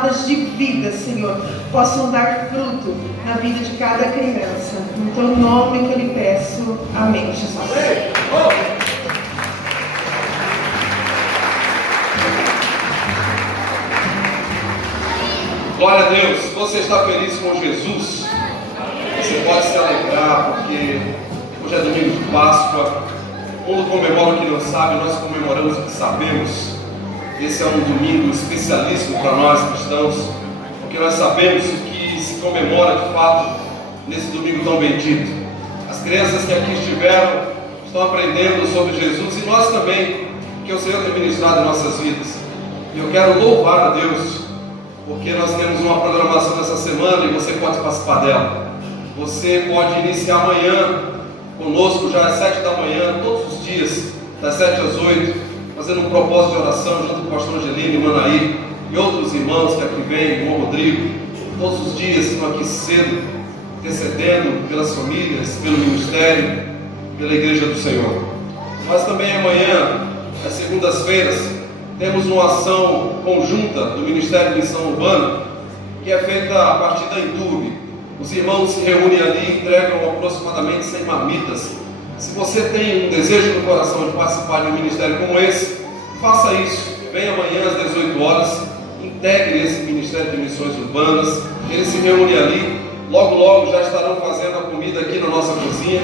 palavras de vida, Senhor, possam dar fruto na vida de cada criança. No teu nome que eu lhe peço. Amém, Jesus. Glória a Deus. Se você está feliz com Jesus, você pode se alegrar, porque hoje é domingo de Páscoa. O mundo comemora o que não sabe, nós comemoramos o que sabemos. Esse é um domingo especialíssimo para nós cristãos, porque nós sabemos o que se comemora de fato nesse domingo tão bendito. As crianças que aqui estiveram estão aprendendo sobre Jesus e nós também, que o Senhor tem ministrado em nossas vidas. E eu quero louvar a Deus, porque nós temos uma programação nessa semana e você pode participar dela. Você pode iniciar amanhã conosco, já às 7 da manhã, todos os dias, das 7 às 8, fazendo um propósito de oração junto com o pastor Angelino, Manaí e outros irmãos que aqui vêm, irmão Rodrigo. Todos os dias estão aqui cedo, intercedendo pelas famílias, pelo ministério, pela igreja do Senhor. Mas também amanhã, às segundas-feiras, temos uma ação conjunta do Ministério de Missão Urbana, que é feita a partir da Intube. Os irmãos se reúnem ali e entregam aproximadamente 100 marmitas. Se você tem um desejo no coração de participar de um ministério como esse, faça isso. Venha amanhã às 18 horas, integre esse Ministério de Missões Urbanas. Eles se reúnem ali, logo já estarão fazendo a comida aqui na nossa cozinha.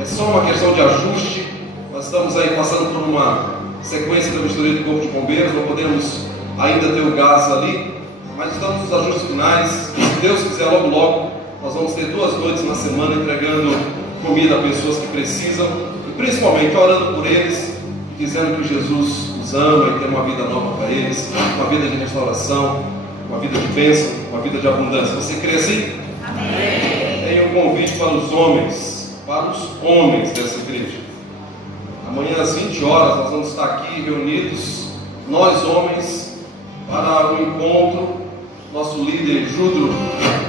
É só uma questão de ajuste. Nós estamos aí passando por uma sequência da vistoria do Corpo de Bombeiros, não podemos ainda ter o gás ali, mas estamos nos ajustes finais. Se Deus quiser, logo nós vamos ter 2 noites na semana entregando comida a pessoas que precisam e principalmente orando por eles, dizendo que Jesus os ama e tem uma vida nova para eles, uma vida de restauração, uma vida de bênção, uma vida de abundância. Você crê assim? Amém. Tenho um convite para os homens dessa igreja. Amanhã às 20 horas nós vamos estar aqui reunidos, nós homens, para o encontro. Nosso líder Júlio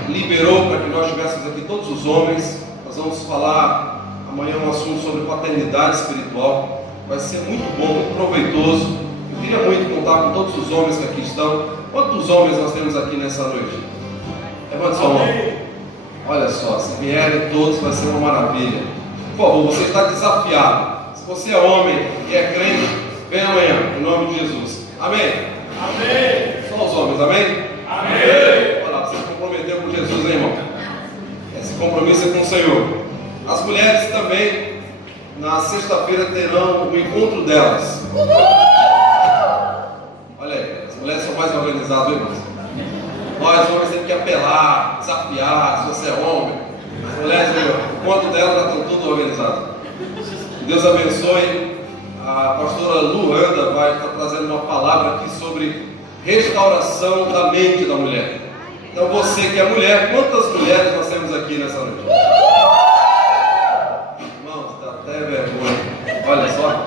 liberou para que nós estivéssemos aqui todos os homens. Nós vamos falar amanhã um assunto sobre paternidade espiritual. Vai ser muito bom, muito proveitoso. Eu queria muito contar com todos os homens que aqui estão. Quantos homens nós temos aqui nessa noite? Levante sua mão. Olha só, se vierem todos vai ser uma maravilha. Por favor, você está desafiado. Se você é homem e é crente, venha amanhã, em nome de Jesus. Amém? Amém. Só os homens, amém? Amém. Olha lá, você se comprometeu com Jesus, hein, irmão? Esse compromisso é com o Senhor. As mulheres também, na sexta-feira, terão o encontro delas. Olha aí, as mulheres são mais organizadas, hein, irmãos? Nós, homens, temos que apelar, desafiar, se você é homem. As mulheres, o encontro delas já estão tudo organizado. Deus abençoe. A pastora Luanda vai estar trazendo uma palavra aqui sobre restauração da mente da mulher. Então você que é mulher, quantas mulheres nós temos aqui nessa noite? Irmãos, dá até vergonha. Olha só.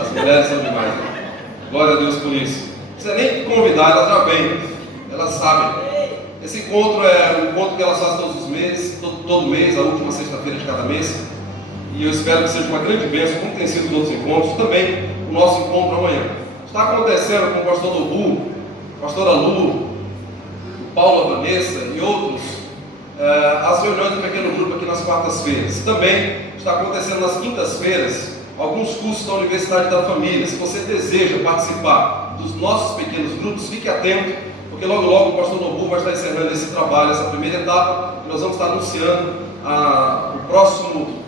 As mulheres são demais, né? Glória a Deus por isso. Não precisa nem convidar, elas já vêm. Elas sabem. Esse encontro é um encontro que elas fazem todos os meses, todo mês, a última sexta-feira de cada mês. E eu espero que seja uma grande bênção, como tem sido os outros encontros, também o nosso encontro amanhã. Está acontecendo com o pastor Lu, pastora Lu, o Paulo, a Vanessa e outros, as reuniões do pequeno grupo aqui nas quartas-feiras. Também está acontecendo nas quintas-feiras alguns cursos da Universidade da Família. Se você deseja participar dos nossos pequenos grupos, fique atento, porque logo o pastor Nobu vai estar encerrando esse trabalho, essa primeira etapa, e nós vamos estar anunciando o próximo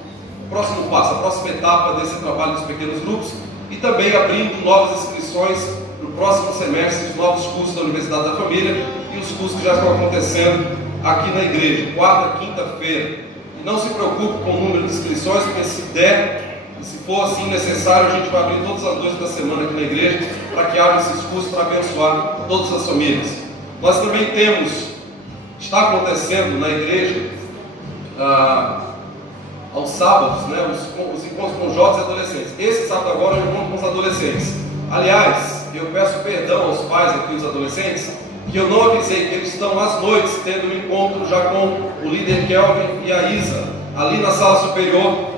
passo, a próxima etapa desse trabalho dos pequenos grupos, e também abrindo novas inscrições para o próximo semestre, os novos cursos da Universidade da Família e os cursos que já estão acontecendo aqui na igreja, quarta, quinta-feira. E não se preocupe com o número de inscrições, porque se der, e se for assim necessário, a gente vai abrir todas as noites da semana aqui na igreja, para que abra esses cursos para abençoar todas as famílias. Nós também está acontecendo na igreja, aos sábados, né, os encontros com jovens e adolescentes. Esse sábado agora eu encontro com os adolescentes. Aliás, eu peço perdão aos pais aqui, os adolescentes, que eu não avisei que eles estão às noites tendo um encontro já com o líder Kelvin e a Isa, ali na sala superior,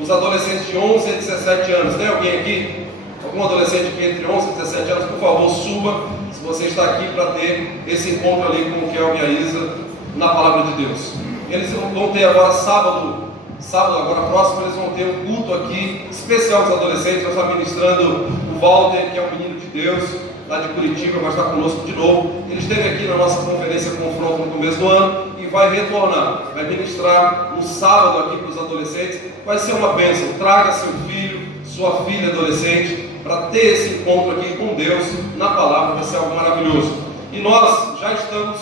os adolescentes de 11 a 17 anos. Tem alguém aqui? Algum adolescente aqui entre 11 e 17 anos? Por favor, suba. Se se você está aqui para ter esse encontro ali com o Kelvin e a Isa na Palavra de Deus. Eles vão ter agora sábado agora próximo, eles vão ter um culto aqui especial dos adolescentes. Nós estamos ministrando o Walter, que é um menino de Deus, lá de Curitiba, vai estar conosco de novo. Ele esteve aqui na nossa conferência Confronto no começo do ano e vai retornar, vai ministrar um sábado aqui para os adolescentes. Vai ser uma bênção. Traga seu filho, sua filha adolescente, para ter esse encontro aqui com Deus na palavra. Vai ser algo maravilhoso. E nós já estamos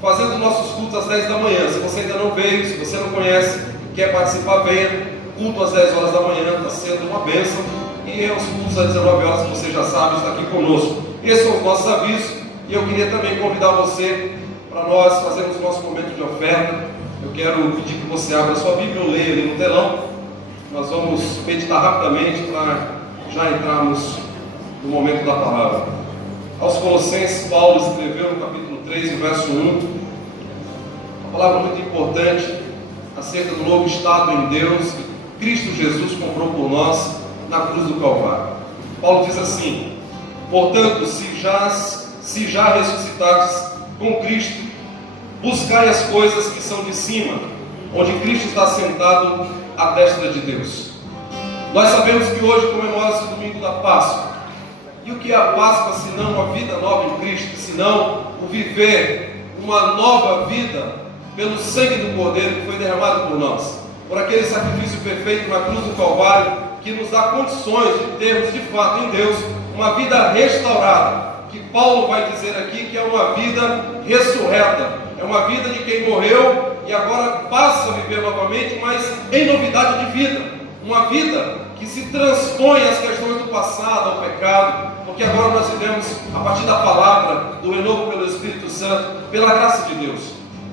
fazendo nossos cultos às 10 da manhã. Se você ainda não veio, se você não conhece, quer participar, venha. Culto às 10 horas da manhã está sendo uma bênção. E os cultos às 19 horas, que você já sabe, está aqui conosco. Esses são os nossos avisos. E eu queria também convidar você para nós fazermos o nosso momento de oferta. Eu quero pedir que você abra a sua Bíblia ou leia ali no telão. Nós vamos meditar rapidamente para já entrarmos no momento da palavra. Aos Colossenses, Paulo escreveu no capítulo 3, no verso 1, uma palavra muito importante acerca do novo estado em Deus que Cristo Jesus comprou por nós na cruz do Calvário. Paulo diz assim: portanto, se já ressuscitados com Cristo, buscai as coisas que são de cima, onde Cristo está sentado à destra de Deus. Nós sabemos que hoje comemora-se o domingo da Páscoa. E o que é a Páscoa, senão uma vida nova em Cristo, senão o viver uma nova vida pelo sangue do Cordeiro que foi derramado por nós, por aquele sacrifício perfeito na cruz do Calvário, que nos dá condições de termos de fato em Deus uma vida restaurada, que Paulo vai dizer aqui que é uma vida ressurreta, é uma vida de quem morreu e agora passa a viver novamente, mas em novidade de vida, uma vida que se transpõe às questões do passado, ao pecado, porque agora nós vivemos a partir da palavra, do renovo pelo Espírito Santo, pela graça de Deus.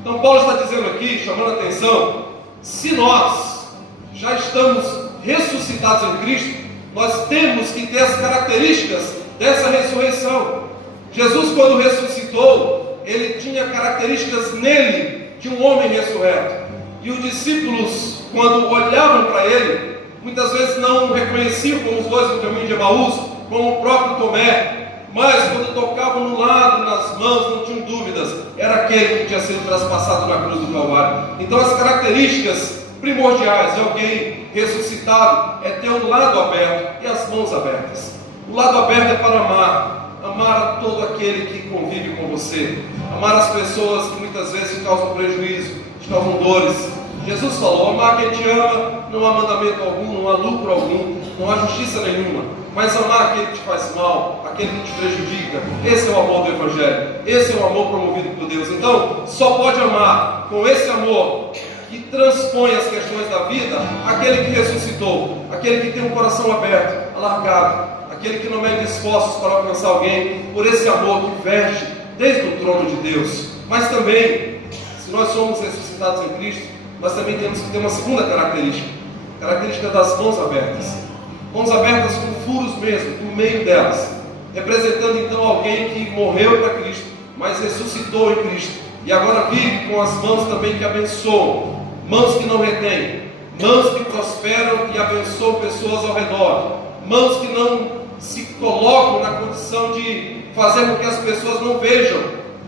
Então Paulo está dizendo aqui, chamando a atenção, se nós já estamos ressuscitados em Cristo, nós temos que ter as características dessa ressurreição. Jesus, quando ressuscitou, ele tinha características nele de um homem ressurreto. E os discípulos, quando olhavam para ele, muitas vezes não o reconheciam como os dois do caminho de Emaús, como o próprio Tomé, mas quando tocavam no lado, nas mãos, não tinham dúvidas, era aquele que tinha sido traspassado na cruz do Calvário. Então as características primordiais de alguém ressuscitado é ter o lado aberto e as mãos abertas. O lado aberto é para amar a todo aquele que convive com você, amar as pessoas que muitas vezes te causam prejuízo, te causam dores. Jesus falou: amar quem te ama, não há mandamento algum, não há lucro algum, não há justiça nenhuma, mas amar aquele que te faz mal, aquele que te prejudica. Esse é o amor do Evangelho, esse é o amor promovido por Deus. Então, só pode amar com esse amor que transpõe as questões da vida aquele que ressuscitou, aquele que tem um coração aberto, alargado, aquele que não mede esforços para alcançar alguém, por esse amor que veste desde o trono de Deus. Mas também, se nós somos ressuscitados em Cristo, nós também temos que ter uma segunda característica das mãos abertas com furos mesmo, no meio delas, representando então alguém que morreu para Cristo, mas ressuscitou em Cristo, e agora vive com as mãos também que abençoam, mãos que não retêm, mãos que prosperam e abençoam pessoas ao redor, mãos que não se colocam na condição de fazer com que as pessoas não vejam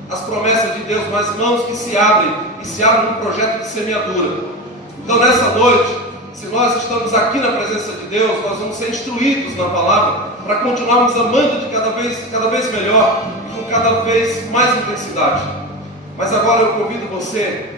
as promessas de Deus, mas mãos que se abrem, e se abrem no projeto de semeadura. Então nessa noite, se nós estamos aqui na presença de Deus, nós vamos ser instruídos na palavra, para continuarmos amando de cada vez melhor, com cada vez mais intensidade. Mas agora eu convido você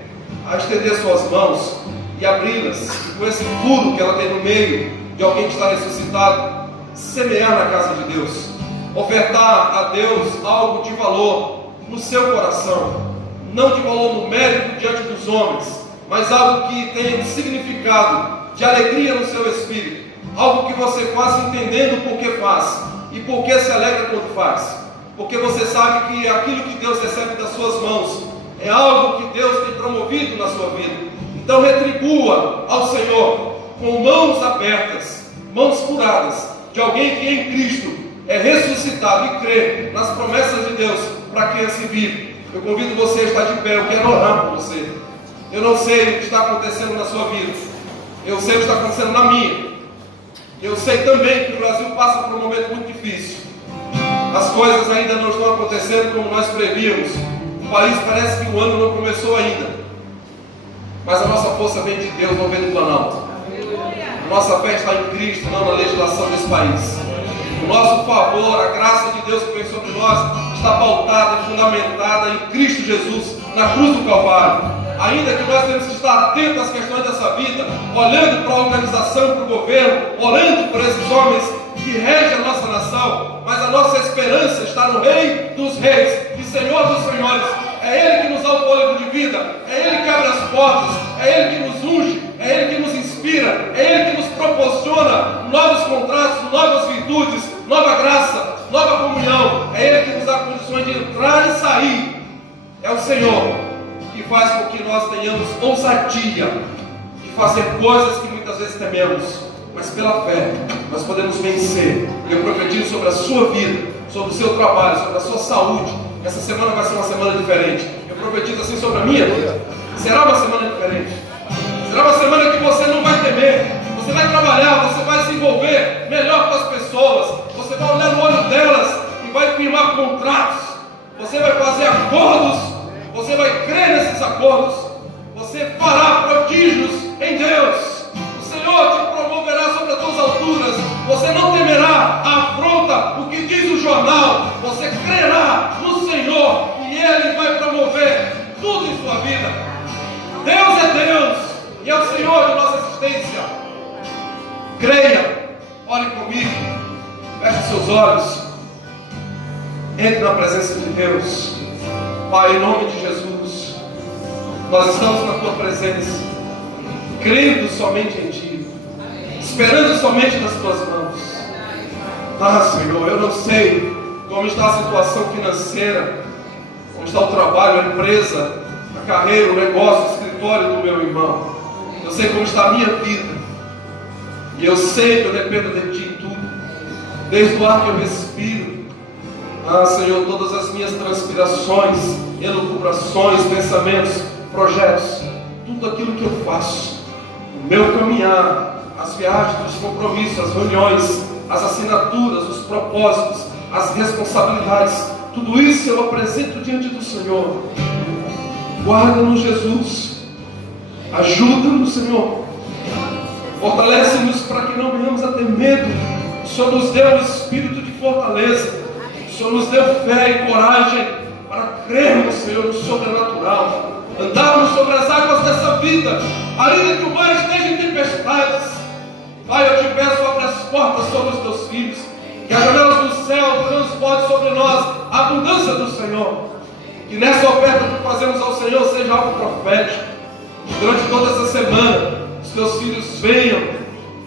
a estender suas mãos e abri-las, e com esse furo que ela tem no meio de alguém que está ressuscitado, semear na casa de Deus, ofertar a Deus algo de valor no seu coração, não de valor numérico diante dos homens, mas algo que tenha um significado de alegria no seu espírito, algo que você faça entendendo por que faz e por que se alegra quando faz, porque você sabe que aquilo que Deus recebe das suas mãos é algo que Deus tem promovido na sua vida. Então retribua ao Senhor com mãos abertas, mãos curadas, de alguém que em Cristo é ressuscitado e crê nas promessas de Deus para quem se vive. Eu convido você a estar de pé, eu quero orar por você. Eu não sei o que está acontecendo na sua vida, eu sei o que está acontecendo na minha. Eu sei também que o Brasil passa por um momento muito difícil. As coisas ainda não estão acontecendo como nós prevíamos. O país parece que o ano não começou ainda. Mas a nossa força vem de Deus, não vem do Planalto. A nossa fé está em Cristo, não na legislação desse país. O nosso favor, a graça de Deus que vem sobre nós, está pautada e fundamentada em Cristo Jesus, na cruz do Calvário. Ainda que nós temos que estar atentos às questões dessa vida, olhando para a organização, para o governo, olhando para esses homens que regem a nossa nação, mas a nossa esperança está no Rei dos Reis e Senhor dos Senhores. É Ele que nos dá o fôlego de vida, é Ele que abre as portas, é Ele que nos unge, é Ele que nos inspira, é Ele que nos proporciona novos contratos, novas virtudes, nova graça, nova comunhão. É Ele que nos dá condições de entrar e sair. É o Senhor que faz com que nós tenhamos ousadia de fazer coisas que muitas vezes tememos, mas pela fé nós podemos vencer. Eu profetizo sobre a sua vida, sobre o seu trabalho, sobre a sua saúde. Essa semana vai ser uma semana diferente. Eu profetizo assim sobre a minha vida. Será uma semana diferente. Será uma semana que você não vai temer. Você vai trabalhar, você vai se envolver melhor com as pessoas. Você vai olhar no olho delas e vai firmar contratos. Você vai fazer acordos. Você vai crer nesses acordos. Você fará prodígios em Deus. O Senhor te promoverá sobre as tuas alturas. Você não temerá a afronta, o que diz o jornal. Você crerá no Senhor e Ele vai promover tudo em sua vida. Deus é Deus e é o Senhor de nossa existência. Creia, ore comigo, feche seus olhos, entre na presença de Deus. Pai, em nome de Jesus, nós estamos na Tua presença, crendo somente em Ti, esperando somente nas Tuas mãos. Senhor, eu não sei como está a situação financeira, como está o trabalho, a empresa, a carreira, o negócio, o escritório do meu irmão. Eu sei como está a minha vida, e eu sei que eu dependo de Ti em tudo, desde o ar que eu respiro. Senhor, todas as minhas transpirações, elucubrações, pensamentos, projetos, tudo aquilo que eu faço, o meu caminhar, as viagens, os compromissos, as reuniões, as assinaturas, os propósitos, as responsabilidades, tudo isso eu apresento diante do Senhor. Guarda-nos, Jesus, ajuda-nos, Senhor, fortalece-nos para que não venhamos a ter medo. O Senhor nos deu um espírito de fortaleza. O Senhor nos deu fé e coragem para crermos, Senhor, no sobrenatural, andarmos sobre as águas dessa vida, ainda que o mar esteja em tempestades. Pai, eu te peço, abre as portas sobre os teus filhos, que as janelas do céu transportem sobre nós a abundância do Senhor. Que nessa oferta que fazemos ao Senhor seja algo profético. Durante toda essa semana, os teus filhos venham,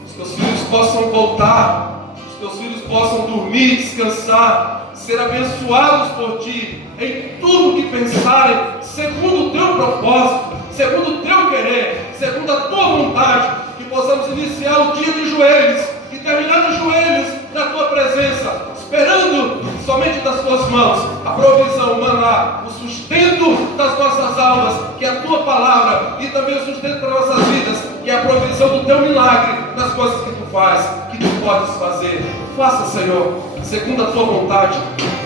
os teus filhos possam voltar, os teus filhos possam dormir, descansar, ser abençoados por Ti em tudo que pensarem, segundo o Teu propósito, segundo o Teu querer, segundo a Tua vontade. Que possamos iniciar o dia de joelhos e terminar de joelhos na Tua presença, esperando somente das Tuas mãos a provisão, o maná, o sustento das nossas almas, que é a Tua palavra, e também o sustento para nossas vidas, que é a provisão do Teu milagre nas coisas que Tu fazes, que Tu podes fazer. Faça, Senhor, segundo a Tua vontade.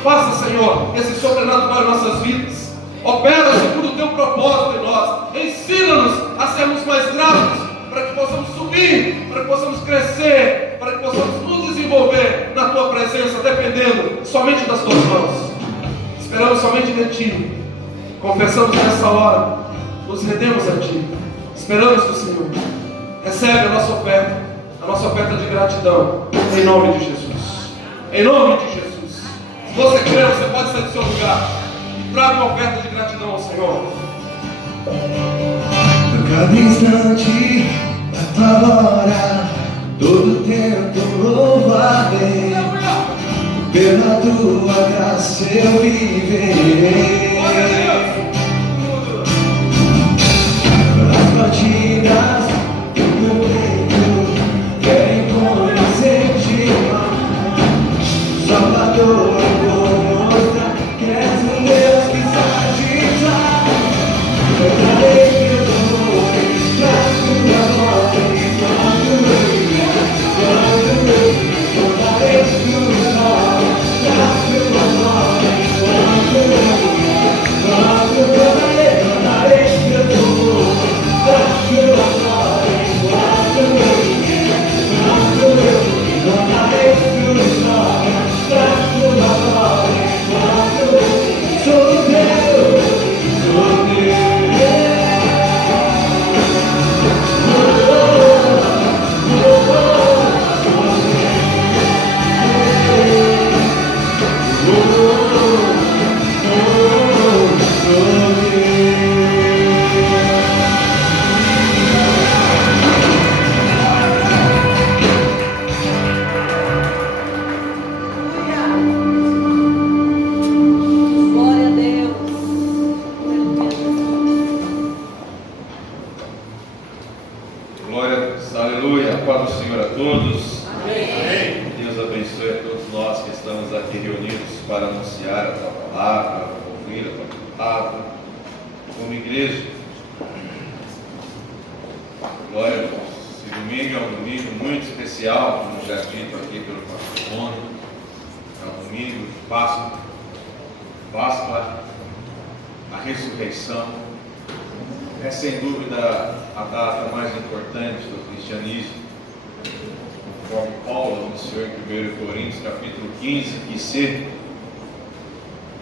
Faça, Senhor, esse sobrenatural em nossas vidas. Opera segundo o Teu propósito em nós. Ensina-nos a sermos mais gratos, para que possamos subir, para que possamos crescer, para que possamos nos desenvolver na Tua presença, dependendo somente das Tuas mãos. Esperamos somente de Ti. Confessamos nessa hora, nos rendemos a Ti, esperamos do Senhor. Recebe a nossa oferta de gratidão, em nome de Jesus. Em nome de Jesus. Se você crer, você pode sair do seu lugar e traga uma oferta de gratidão ao Senhor. Cada instante da Tua glória, todo tempo louvarei. Pela Tua graça eu viverei. As batidas do meu peito querem conhecer-te, Salvador. Eu vou mostrar que és um Deus que satisfaz. Eu darei meus amores pra Tua glória e quando eu darei tudo só pra Tua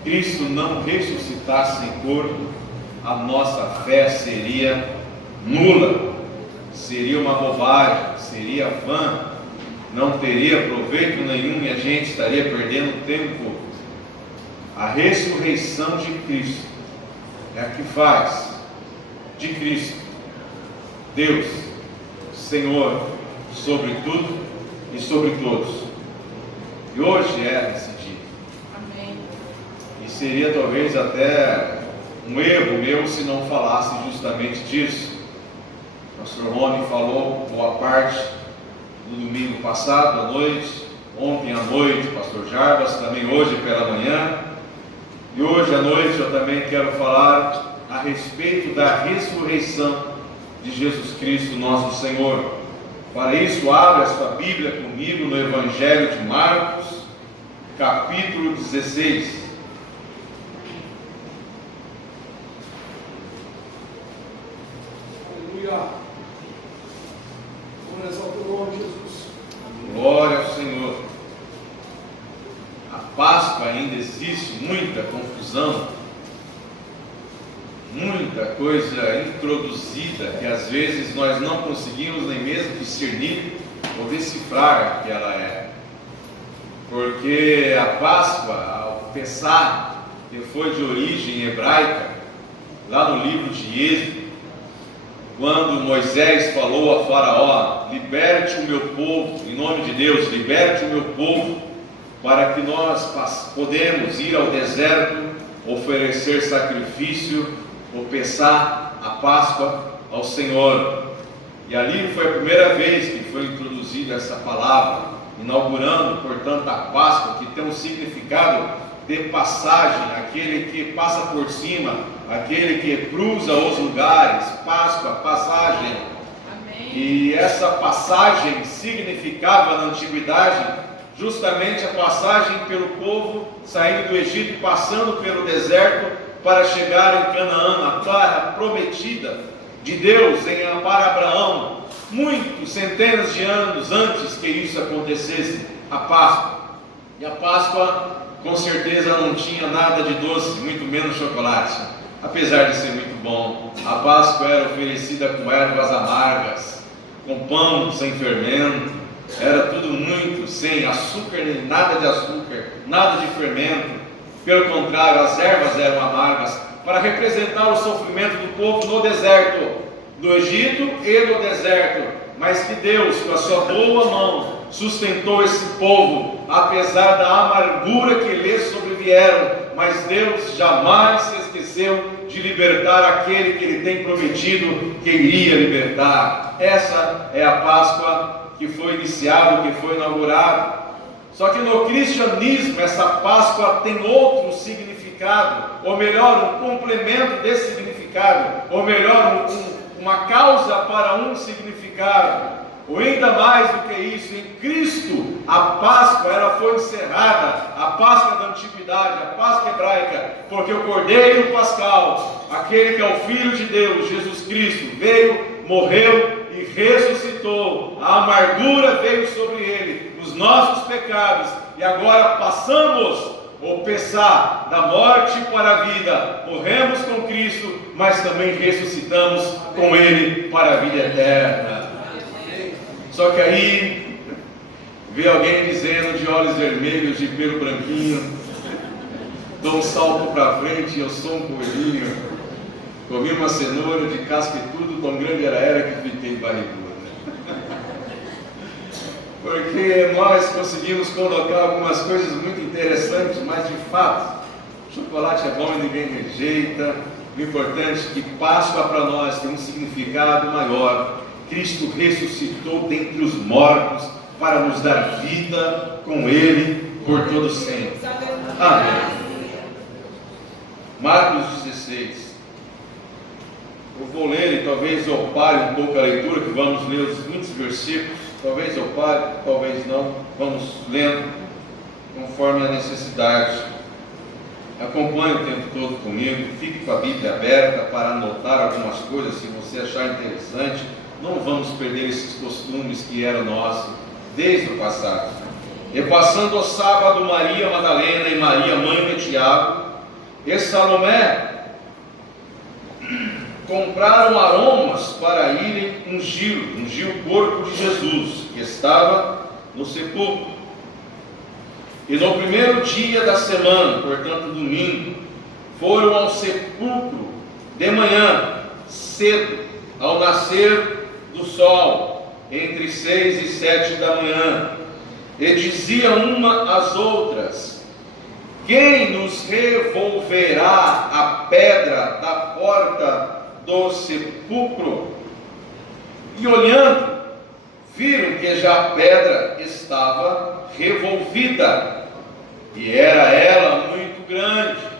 Cristo não ressuscitasse em corpo, a nossa fé seria nula, seria uma bobagem, seria vã, não teria proveito nenhum e a gente estaria perdendo tempo. A ressurreição de Cristo é a que faz de Cristo Deus, Senhor, sobre tudo e sobre todos. E hoje é esse dia. Amém. E seria talvez até um erro meu se não falasse justamente disso. O pastor Rony falou boa parte no domingo passado à noite, ontem à noite o pastor Jarbas, também hoje pela manhã. E hoje à noite eu também quero falar a respeito da ressurreição de Jesus Cristo, nosso Senhor. Para isso, abra a sua Bíblia comigo no Evangelho de Marcos, capítulo 16. Aleluia. Vamos exaltar o nome de Jesus. Glória ao Senhor. A Páscoa ainda existe muita confusão, muita coisa introduzida que às vezes nós não conseguimos nem mesmo discernir ou decifrar o que ela é. Porque a Páscoa, o Pessah, que foi de origem hebraica, lá no livro de Êxodo, quando Moisés falou a Faraó: liberte o meu povo, em nome de Deus, liberte o meu povo, para que nós podemos ir ao deserto, oferecer sacrifício, ou Pessah, a Páscoa ao Senhor. E ali foi a primeira vez que foi introduzida essa palavra, inaugurando, portanto, a Páscoa, que tem um significado de passagem, aquele que passa por cima, aquele que cruza os lugares. Páscoa, passagem. Amém. E essa passagem significava na antiguidade justamente a passagem pelo povo saindo do Egito, passando pelo deserto para chegar em Canaã, a terra prometida de Deus para Abraão, muitos, centenas de anos antes que isso acontecesse, a Páscoa. E a Páscoa, com certeza, não tinha nada de doce, muito menos chocolate, apesar de ser muito bom. A Páscoa era oferecida com ervas amargas, com pão sem fermento, era tudo muito sem açúcar, nem nada de açúcar, nada de fermento. Pelo contrário, as ervas eram amargas, para representar o sofrimento do povo no deserto, do Egito e no deserto, mas que Deus, com a sua boa mão, sustentou esse povo, apesar da amargura que lhes sobrevieram. Mas Deus jamais se esqueceu de libertar aquele que Ele tem prometido que iria libertar. Essa é a Páscoa que foi iniciada, que foi inaugurada. Só que no cristianismo essa Páscoa tem outro significado, ou melhor, um complemento desse significado, ou melhor, uma causa para um significado, ou ainda mais do que isso. Em Cristo a Páscoa ela foi encerrada, a Páscoa da antiguidade, a Páscoa hebraica, porque o Cordeiro Pascal, aquele que é o Filho de Deus, Jesus Cristo, veio, morreu e ressuscitou. A amargura veio sobre ele, os nossos pecados, e agora passamos ou Pessá, da morte para a vida, morremos com Cristo, mas também ressuscitamos com Ele para a vida eterna. Só que aí vê alguém dizendo de olhos vermelhos, de pelo branquinho, dou um salto para frente, eu sou um coelhinho, comi uma cenoura de casca e tudo, tão grande era que fiquei barrigudo. Porque nós conseguimos colocar algumas coisas muito interessantes, mas de fato, chocolate é bom e ninguém rejeita. O importante é que Páscoa para nós tem um significado maior. Cristo ressuscitou dentre os mortos para nos dar vida com Ele por todo sempre. Amém. Marcos 16. Eu vou ler e talvez eu pare um pouco a leitura, que vamos ler os 20 versículos. Talvez eu pare, talvez não. Vamos lendo conforme a necessidade. Acompanhe o tempo todo comigo. Fique com a Bíblia aberta para anotar algumas coisas, se você achar interessante. Não vamos perder esses costumes que eram nossos desde o passado. E passando o sábado, Maria Madalena e Maria, mãe de Tiago, e Salomé compraram aromas para irem ungir o corpo de Jesus, que estava no sepulcro. E no primeiro dia da semana, portanto domingo, foram ao sepulcro de manhã, cedo, ao nascer do sol, entre 6 e 7 da manhã, e diziam uma às outras: quem nos revolverá a pedra da porta do sepulcro? E olhando, viram que já a pedra estava revolvida, e era ela muito grande.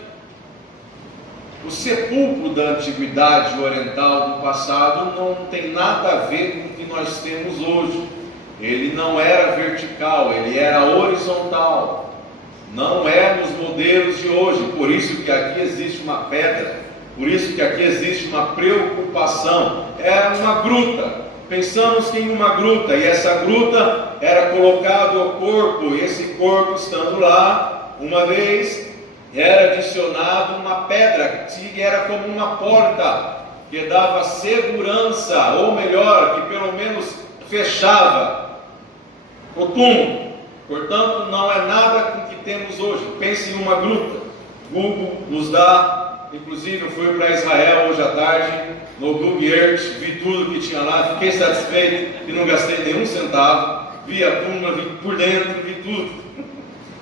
O sepulcro da antiguidade oriental do passado não tem nada a ver com o que nós temos hoje. Ele não era vertical, ele era horizontal. Não é nos modelos de hoje. Por isso que aqui existe uma pedra. Por isso que aqui existe uma preocupação. É uma gruta. Pensamos que em uma gruta, e essa gruta era colocado o corpo, e esse corpo estando lá, uma vez era adicionado uma pedra, que era como uma porta, que dava segurança, ou melhor, que pelo menos fechava o túmulo. Portanto, não é nada com o que temos hoje. Pense em uma gruta. Google nos dá, inclusive eu fui para Israel hoje à tarde, no Google Earth, vi tudo que tinha lá, fiquei satisfeito que não gastei nenhum centavo, vi a tumba, vi por dentro, vi tudo.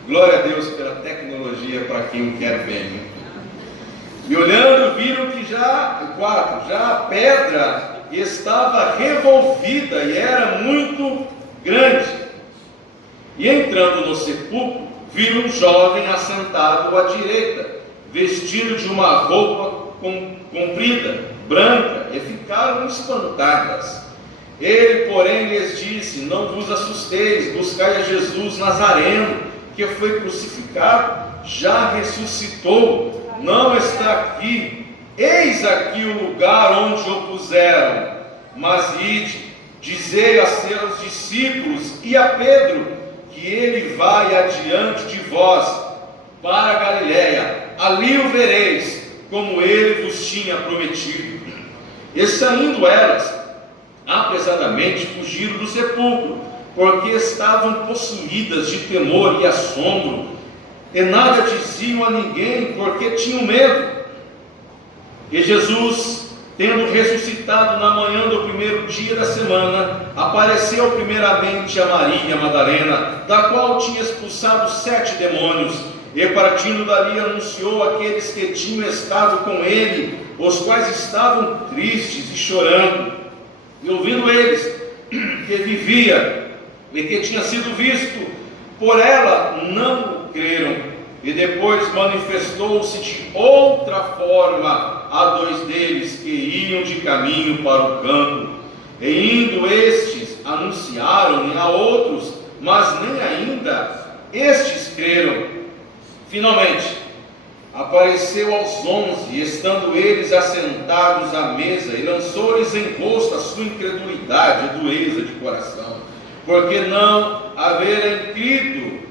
Glória a Deus pela tecnologia para quem quer bem. E olhando, viram que já a pedra estava revolvida e era muito grande. E entrando no sepulcro, viram um jovem assentado à direita, vestido de uma roupa comprida, branca, e ficaram espantadas. Ele, porém, lhes disse: não vos assusteis, buscai a Jesus Nazareno, que foi crucificado, já ressuscitou, não está aqui. Eis aqui o lugar onde o puseram. Mas ide, dizei a seus discípulos e a Pedro, que ele vai adiante de vós para a Galiléia, ali o vereis, como ele vos tinha prometido. E saindo elas, apressadamente fugiram do sepulcro, porque estavam possuídas de temor e assombro, e nada diziam a ninguém, porque tinham medo. E Jesus, tendo ressuscitado na manhã do primeiro dia da semana, apareceu primeiramente a Maria Madalena, da qual tinha expulsado 7 demônios, e partindo dali anunciou àqueles que tinham estado com ele, os quais estavam tristes e chorando. E ouvindo eles que vivia e que tinha sido visto por ela, não creram. E depois manifestou-se de outra forma a 2 deles que iam de caminho para o campo. E indo estes, anunciaram-lhe a outros, mas nem ainda estes creram. Finalmente, apareceu aos 11, estando eles assentados à mesa, e lançou-lhes em rosto a sua incredulidade e dureza de coração, porque não haverem crido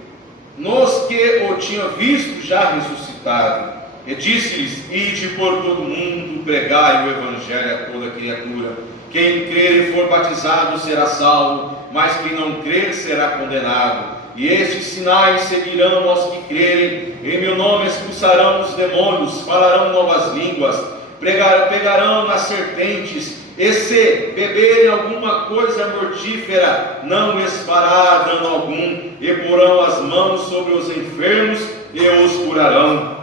nos que o tinham visto já ressuscitado. E disse-lhes: ide por todo mundo, pregai o evangelho a toda criatura. Quem crer e for batizado será salvo, mas quem não crer será condenado. E estes sinais seguirão aos que crerem: em meu nome expulsarão os demônios, falarão novas línguas, pegarão nas serpentes, e se beberem alguma coisa mortífera, não lhes fará dano algum, e porão as mãos sobre os enfermos e os curarão.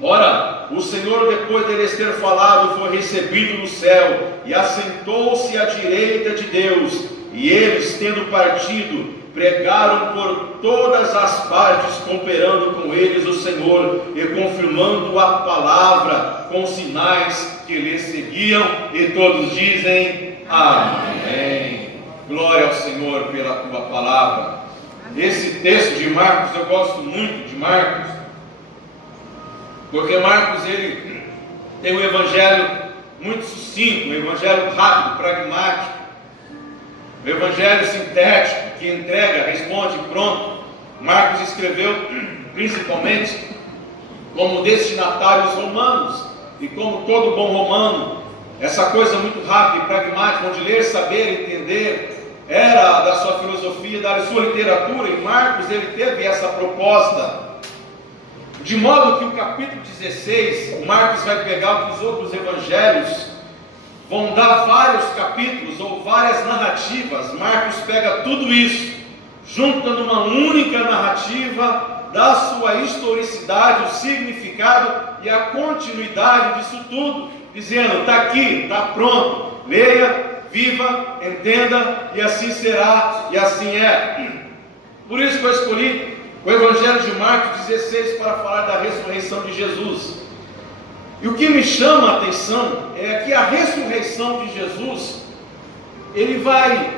Ora, o Senhor, depois de lhes ter falado, foi recebido no céu, e assentou-se à direita de Deus. E eles, tendo partido, pregaram por todas as partes, cooperando com eles o Senhor, e confirmando a palavra com sinais que lhes seguiam, e todos dizem amém. Glória ao Senhor pela tua palavra. Esse texto de Marcos, eu gosto muito de Marcos, porque Marcos, ele tem um evangelho muito sucinto, um evangelho rápido, pragmático, um evangelho sintético, que entrega, responde, pronto. Marcos escreveu principalmente como destinatário os romanos, e como todo bom romano, essa coisa muito rápida e pragmática, onde ler, saber, entender, era da sua filosofia, da sua literatura, e Marcos, ele teve essa proposta. De modo que o capítulo 16, Marcos vai pegar o que os outros evangelhos vão dar vários capítulos ou várias narrativas. Marcos pega tudo isso, junta numa única narrativa, dá sua historicidade, o significado e a continuidade disso tudo, dizendo: está aqui, está pronto, leia, viva, entenda, e assim será, e assim é. Por isso que eu escolhi o Evangelho de Marcos 16 para falar da ressurreição de Jesus. E o que me chama a atenção é que a ressurreição de Jesus, ele vai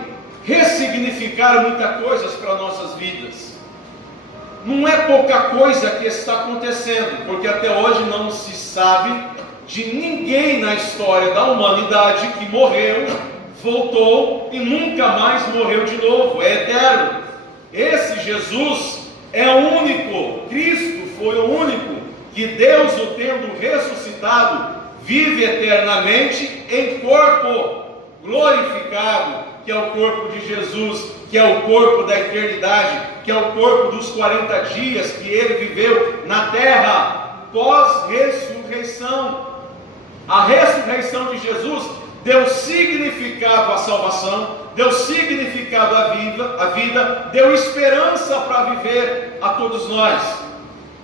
ressignificar muitas coisas para nossas vidas. Não é pouca coisa que está acontecendo, porque até hoje não se sabe de ninguém na história da humanidade que morreu, voltou e nunca mais morreu de novo, é eterno. Esse Jesus é o único, Cristo foi o único, que Deus, o tendo ressuscitado, vive eternamente em corpo glorificado, que é o corpo de Jesus, que é o corpo da eternidade, que é o corpo dos 40 dias que ele viveu na terra, pós-ressurreição. A ressurreição de Jesus deu significado à salvação, deu significado à vida, deu esperança para viver a todos nós.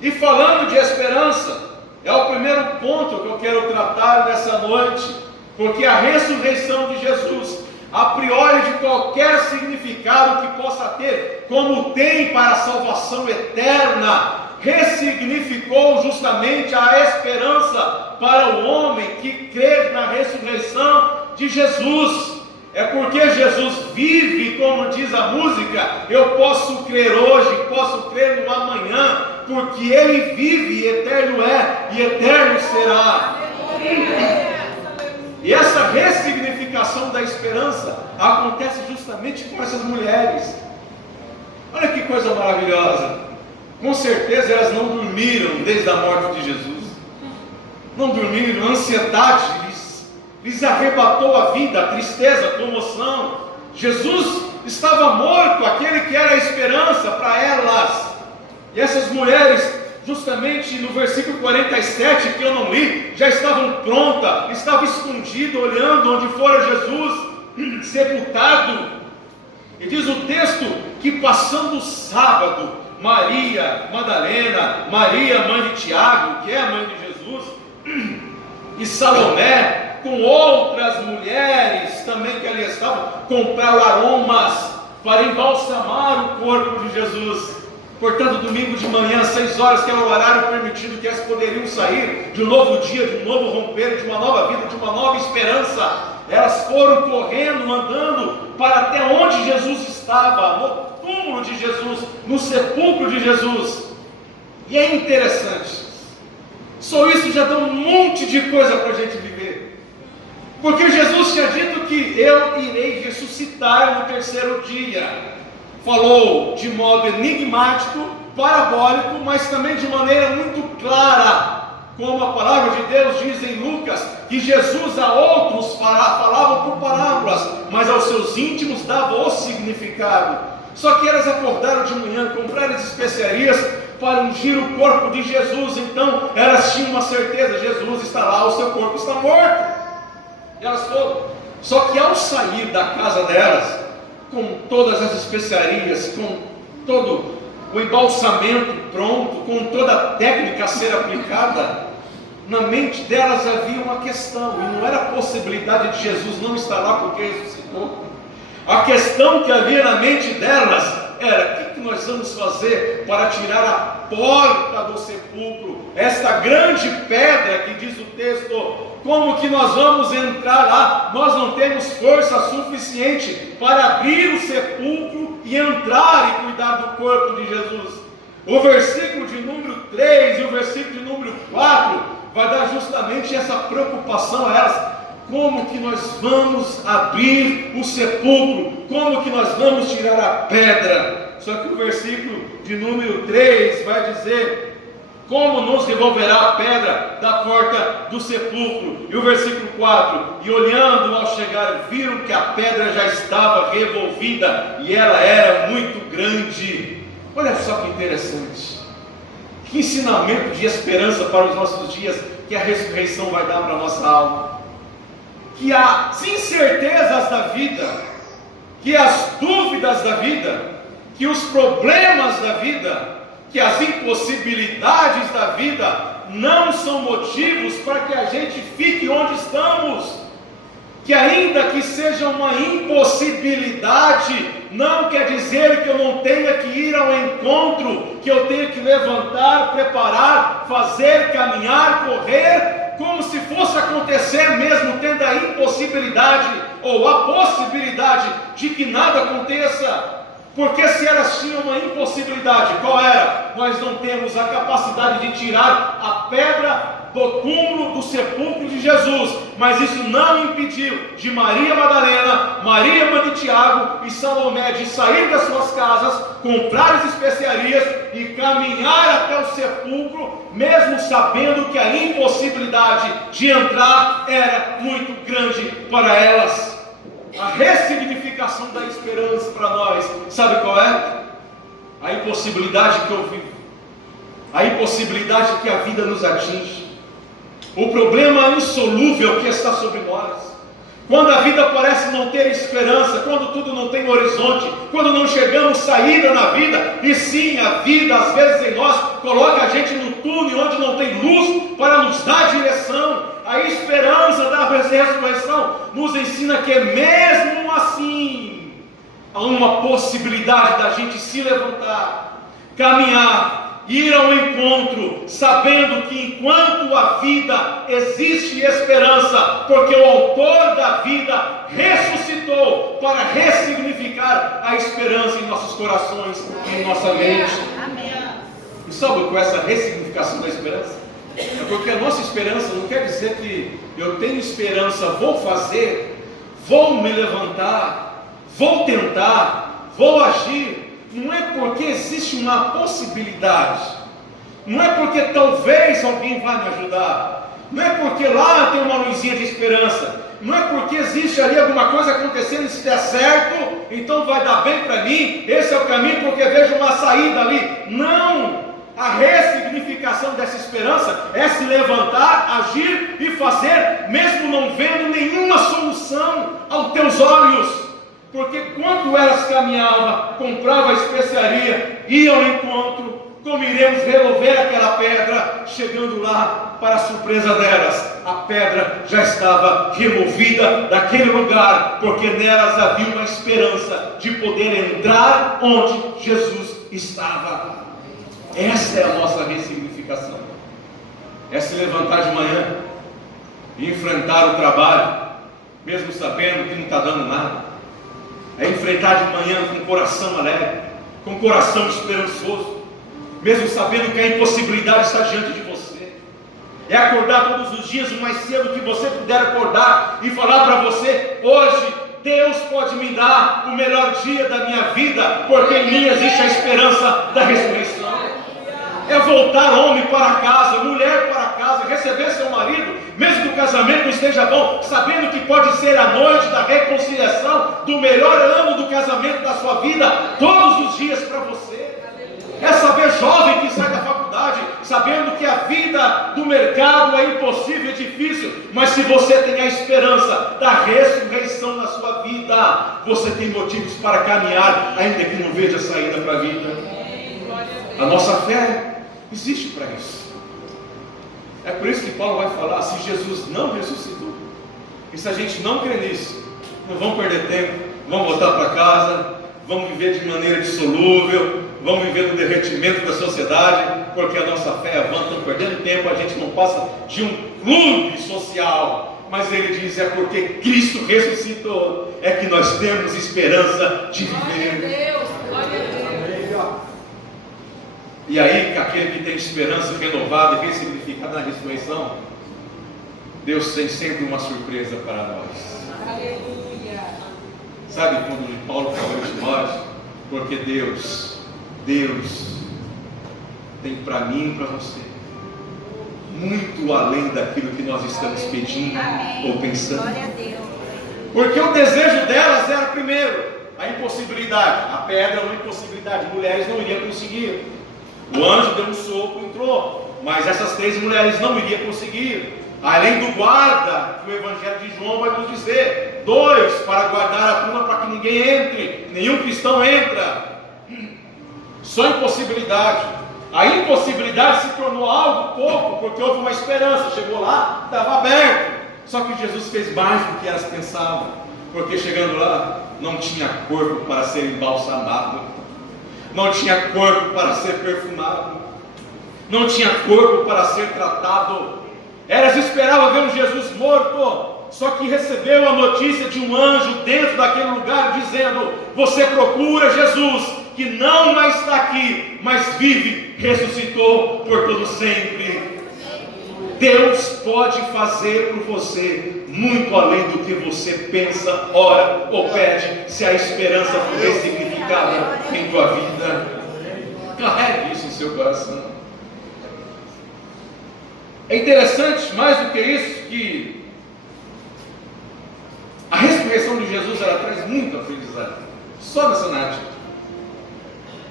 E falando de esperança, é o primeiro ponto que eu quero tratar nessa noite, porque a ressurreição de Jesus, a priori de qualquer significado que possa ter, como tem para a salvação eterna, ressignificou justamente a esperança para o homem que crê na ressurreição de Jesus. É porque Jesus vive, como diz a música, eu posso crer hoje, posso crer no amanhã, porque Ele vive e eterno é, e eterno será. E essa ressignificação da esperança acontece justamente com essas mulheres. Olha que coisa maravilhosa. Com certeza elas não dormiram desde a morte de Jesus. Não dormiram, a ansiedade lhes arrebatou a vida, a tristeza, a comoção. Jesus estava morto, aquele que era a esperança para elas. E essas mulheres, justamente no versículo 47, que eu não li, já estavam prontas, estavam escondidas, olhando onde fora Jesus sepultado. E diz o texto que passando o sábado, Maria Madalena, Maria mãe de Tiago, que é a mãe de Jesus, e Salomé, com outras mulheres também que ali estavam, compraram aromas para embalsamar o corpo de Jesus. Portanto, domingo de manhã, às 6 horas, que era o horário permitido que elas poderiam sair de um novo dia, de um novo romper, de uma nova vida, de uma nova esperança. Elas foram correndo, andando para até onde Jesus estava, no túmulo de Jesus, no sepulcro de Jesus. E é interessante, só isso já dá um monte de coisa para a gente viver. Porque Jesus tinha dito que eu irei ressuscitar no terceiro dia. Falou de modo enigmático, parabólico, mas também de maneira muito clara, como a palavra de Deus diz em Lucas, que Jesus a outros falava por parábolas, mas aos seus íntimos dava o significado. Só que elas acordaram de manhã, compraram as especiarias para ungir o corpo de Jesus. Então elas tinham uma certeza: Jesus está lá, o seu corpo está morto. E elas foram. Só que ao sair da casa delas, com todas as especiarias, com todo o embalsamento pronto, com toda a técnica a ser aplicada, na mente delas havia uma questão, e não era a possibilidade de Jesus não estar lá porque ressuscitou. A questão que havia na mente delas era: o que nós vamos fazer para tirar a porta do sepulcro, esta grande pedra que diz o texto? Como que nós vamos entrar lá? Nós não temos força suficiente para abrir o sepulcro e entrar e cuidar do corpo de Jesus. O versículo de número 3 e o versículo de número 4 vai dar justamente essa preocupação a elas. Como que nós vamos abrir o sepulcro? Como que nós vamos tirar a pedra? Só que o versículo de número 3 vai dizer: como nos removerá a pedra da porta do sepulcro? E o versículo 4: e olhando ao chegar, viram que a pedra já estava revolvida, e ela era muito grande. Olha só que interessante, que ensinamento de esperança para os nossos dias que a ressurreição vai dar para a nossa alma. Que as incertezas da vida, que as dúvidas da vida, que os problemas da vida, que as impossibilidades da vida não são motivos para que a gente fique onde estamos. Que ainda que seja uma impossibilidade, não quer dizer que eu não tenha que ir ao encontro, que eu tenha que levantar, preparar, fazer, caminhar, correr, como se fosse acontecer mesmo, tendo a impossibilidade ou a possibilidade de que nada aconteça. Porque se elas tinham uma impossibilidade, qual era? Nós não temos a capacidade de tirar a pedra do túmulo, do sepulcro de Jesus, mas isso não impediu de Maria Madalena, Maria mãe de Tiago e Salomé de sair das suas casas, comprar as especiarias e caminhar até o sepulcro, mesmo sabendo que a impossibilidade de entrar era muito grande para elas. A ressignificação da esperança para nós, sabe qual é? A impossibilidade que eu vivo, a impossibilidade que a vida nos atinge, o problema insolúvel que está sobre nós. Quando a vida parece não ter esperança, quando tudo não tem horizonte, quando não chegamos saída na vida, e sim, a vida às vezes em nós coloca a gente no túnel onde não tem luz para nos dar direção. A esperança da ressurreição nos ensina que mesmo assim há uma possibilidade da gente se levantar, caminhar, ir ao encontro, sabendo que enquanto a vida existe esperança, porque o autor da vida ressuscitou para ressignificar a esperança em nossos corações e em nossa mente. E sabe qual é essa ressignificação da esperança? É porque a nossa esperança não quer dizer que eu tenho esperança, vou fazer, vou me levantar, vou tentar, vou agir. Não é porque existe uma possibilidade, não é porque talvez alguém vai me ajudar, não é porque lá tem uma luzinha de esperança, não é porque existe ali alguma coisa acontecendo e se der certo, então vai dar bem para mim, esse é o caminho porque vejo uma saída ali. Não! A ressignificação dessa esperança é se levantar, agir e fazer, mesmo não vendo nenhuma solução aos teus olhos. Porque quando elas caminhavam, compravam a especiaria, iam ao encontro, como iremos remover aquela pedra? Chegando lá, para a surpresa delas, a pedra já estava removida daquele lugar, porque nelas havia uma esperança de poder entrar onde Jesus estava. Essa é a nossa ressignificação. É se levantar de manhã e enfrentar o trabalho, mesmo sabendo que não está dando nada. É enfrentar de manhã com o coração alegre, com o coração esperançoso, mesmo sabendo que a impossibilidade está diante de você. É acordar todos os dias o mais cedo que você puder acordar e falar para você: hoje Deus pode me dar o melhor dia da minha vida, porque em mim existe a esperança da ressurreição. é voltar homem para casa, mulher para casa, receber seu marido, mesmo que o casamento não esteja bom, sabendo que pode ser a noite da reconciliação, do melhor ano do casamento da sua vida, todos os dias para você. É saber, jovem que sai da faculdade, sabendo que a vida do mercado é impossível, é difícil, mas se você tem a esperança da ressurreição na sua vida, você tem motivos para caminhar, ainda que não veja saída para a vida. A nossa fé existe para isso. É por isso que Paulo vai falar, se Jesus não ressuscitou, e se a gente não crê nisso, não vamos perder tempo, vamos voltar para casa, vamos viver de maneira dissolúvel, vamos viver no derretimento da sociedade, porque a nossa fé é vã, estamos perdendo tempo, a gente não passa de um clube social, mas ele diz, é porque Cristo ressuscitou, é que nós temos esperança de viver. Glória a Deus, glória a Deus. E aí, aquele que tem esperança renovada e ressignificada na ressurreição, Deus tem sempre uma surpresa para nós. Aleluia. Sabe quando Paulo falou em Timóteo? Porque Deus tem para mim e para você muito além daquilo que nós estamos pedindo ou pensando. Glória a Deus. Porque o desejo delas era, primeiro, a impossibilidade. A pedra é uma impossibilidade, mulheres não iriam conseguir. O anjo deu um sopro, entrou, mas essas 3 mulheres não iriam conseguir. Além do guarda, que o Evangelho de João vai nos dizer, 2 para guardar a turma para que ninguém entre, nenhum cristão entra. Só impossibilidade. A impossibilidade se tornou algo pouco, porque houve uma esperança. Chegou lá, estava aberto. Só que Jesus fez mais do que elas pensavam, porque chegando lá, não tinha corpo para ser embalsamado, não tinha corpo para ser perfumado, não tinha corpo para ser tratado. Elas esperavam ver um Jesus morto, só que recebeu a notícia de um anjo dentro daquele lugar dizendo: você procura Jesus, que não mais está aqui, mas vive, ressuscitou por todo sempre. Deus pode fazer por você muito além do que você pensa, ora ou pede, se a esperança for ressignificada em tua vida. Carregue isso em seu coração. É interessante, mais do que isso, que a ressurreição de Jesus, ela traz muito aprendizado, só nessa narrativa.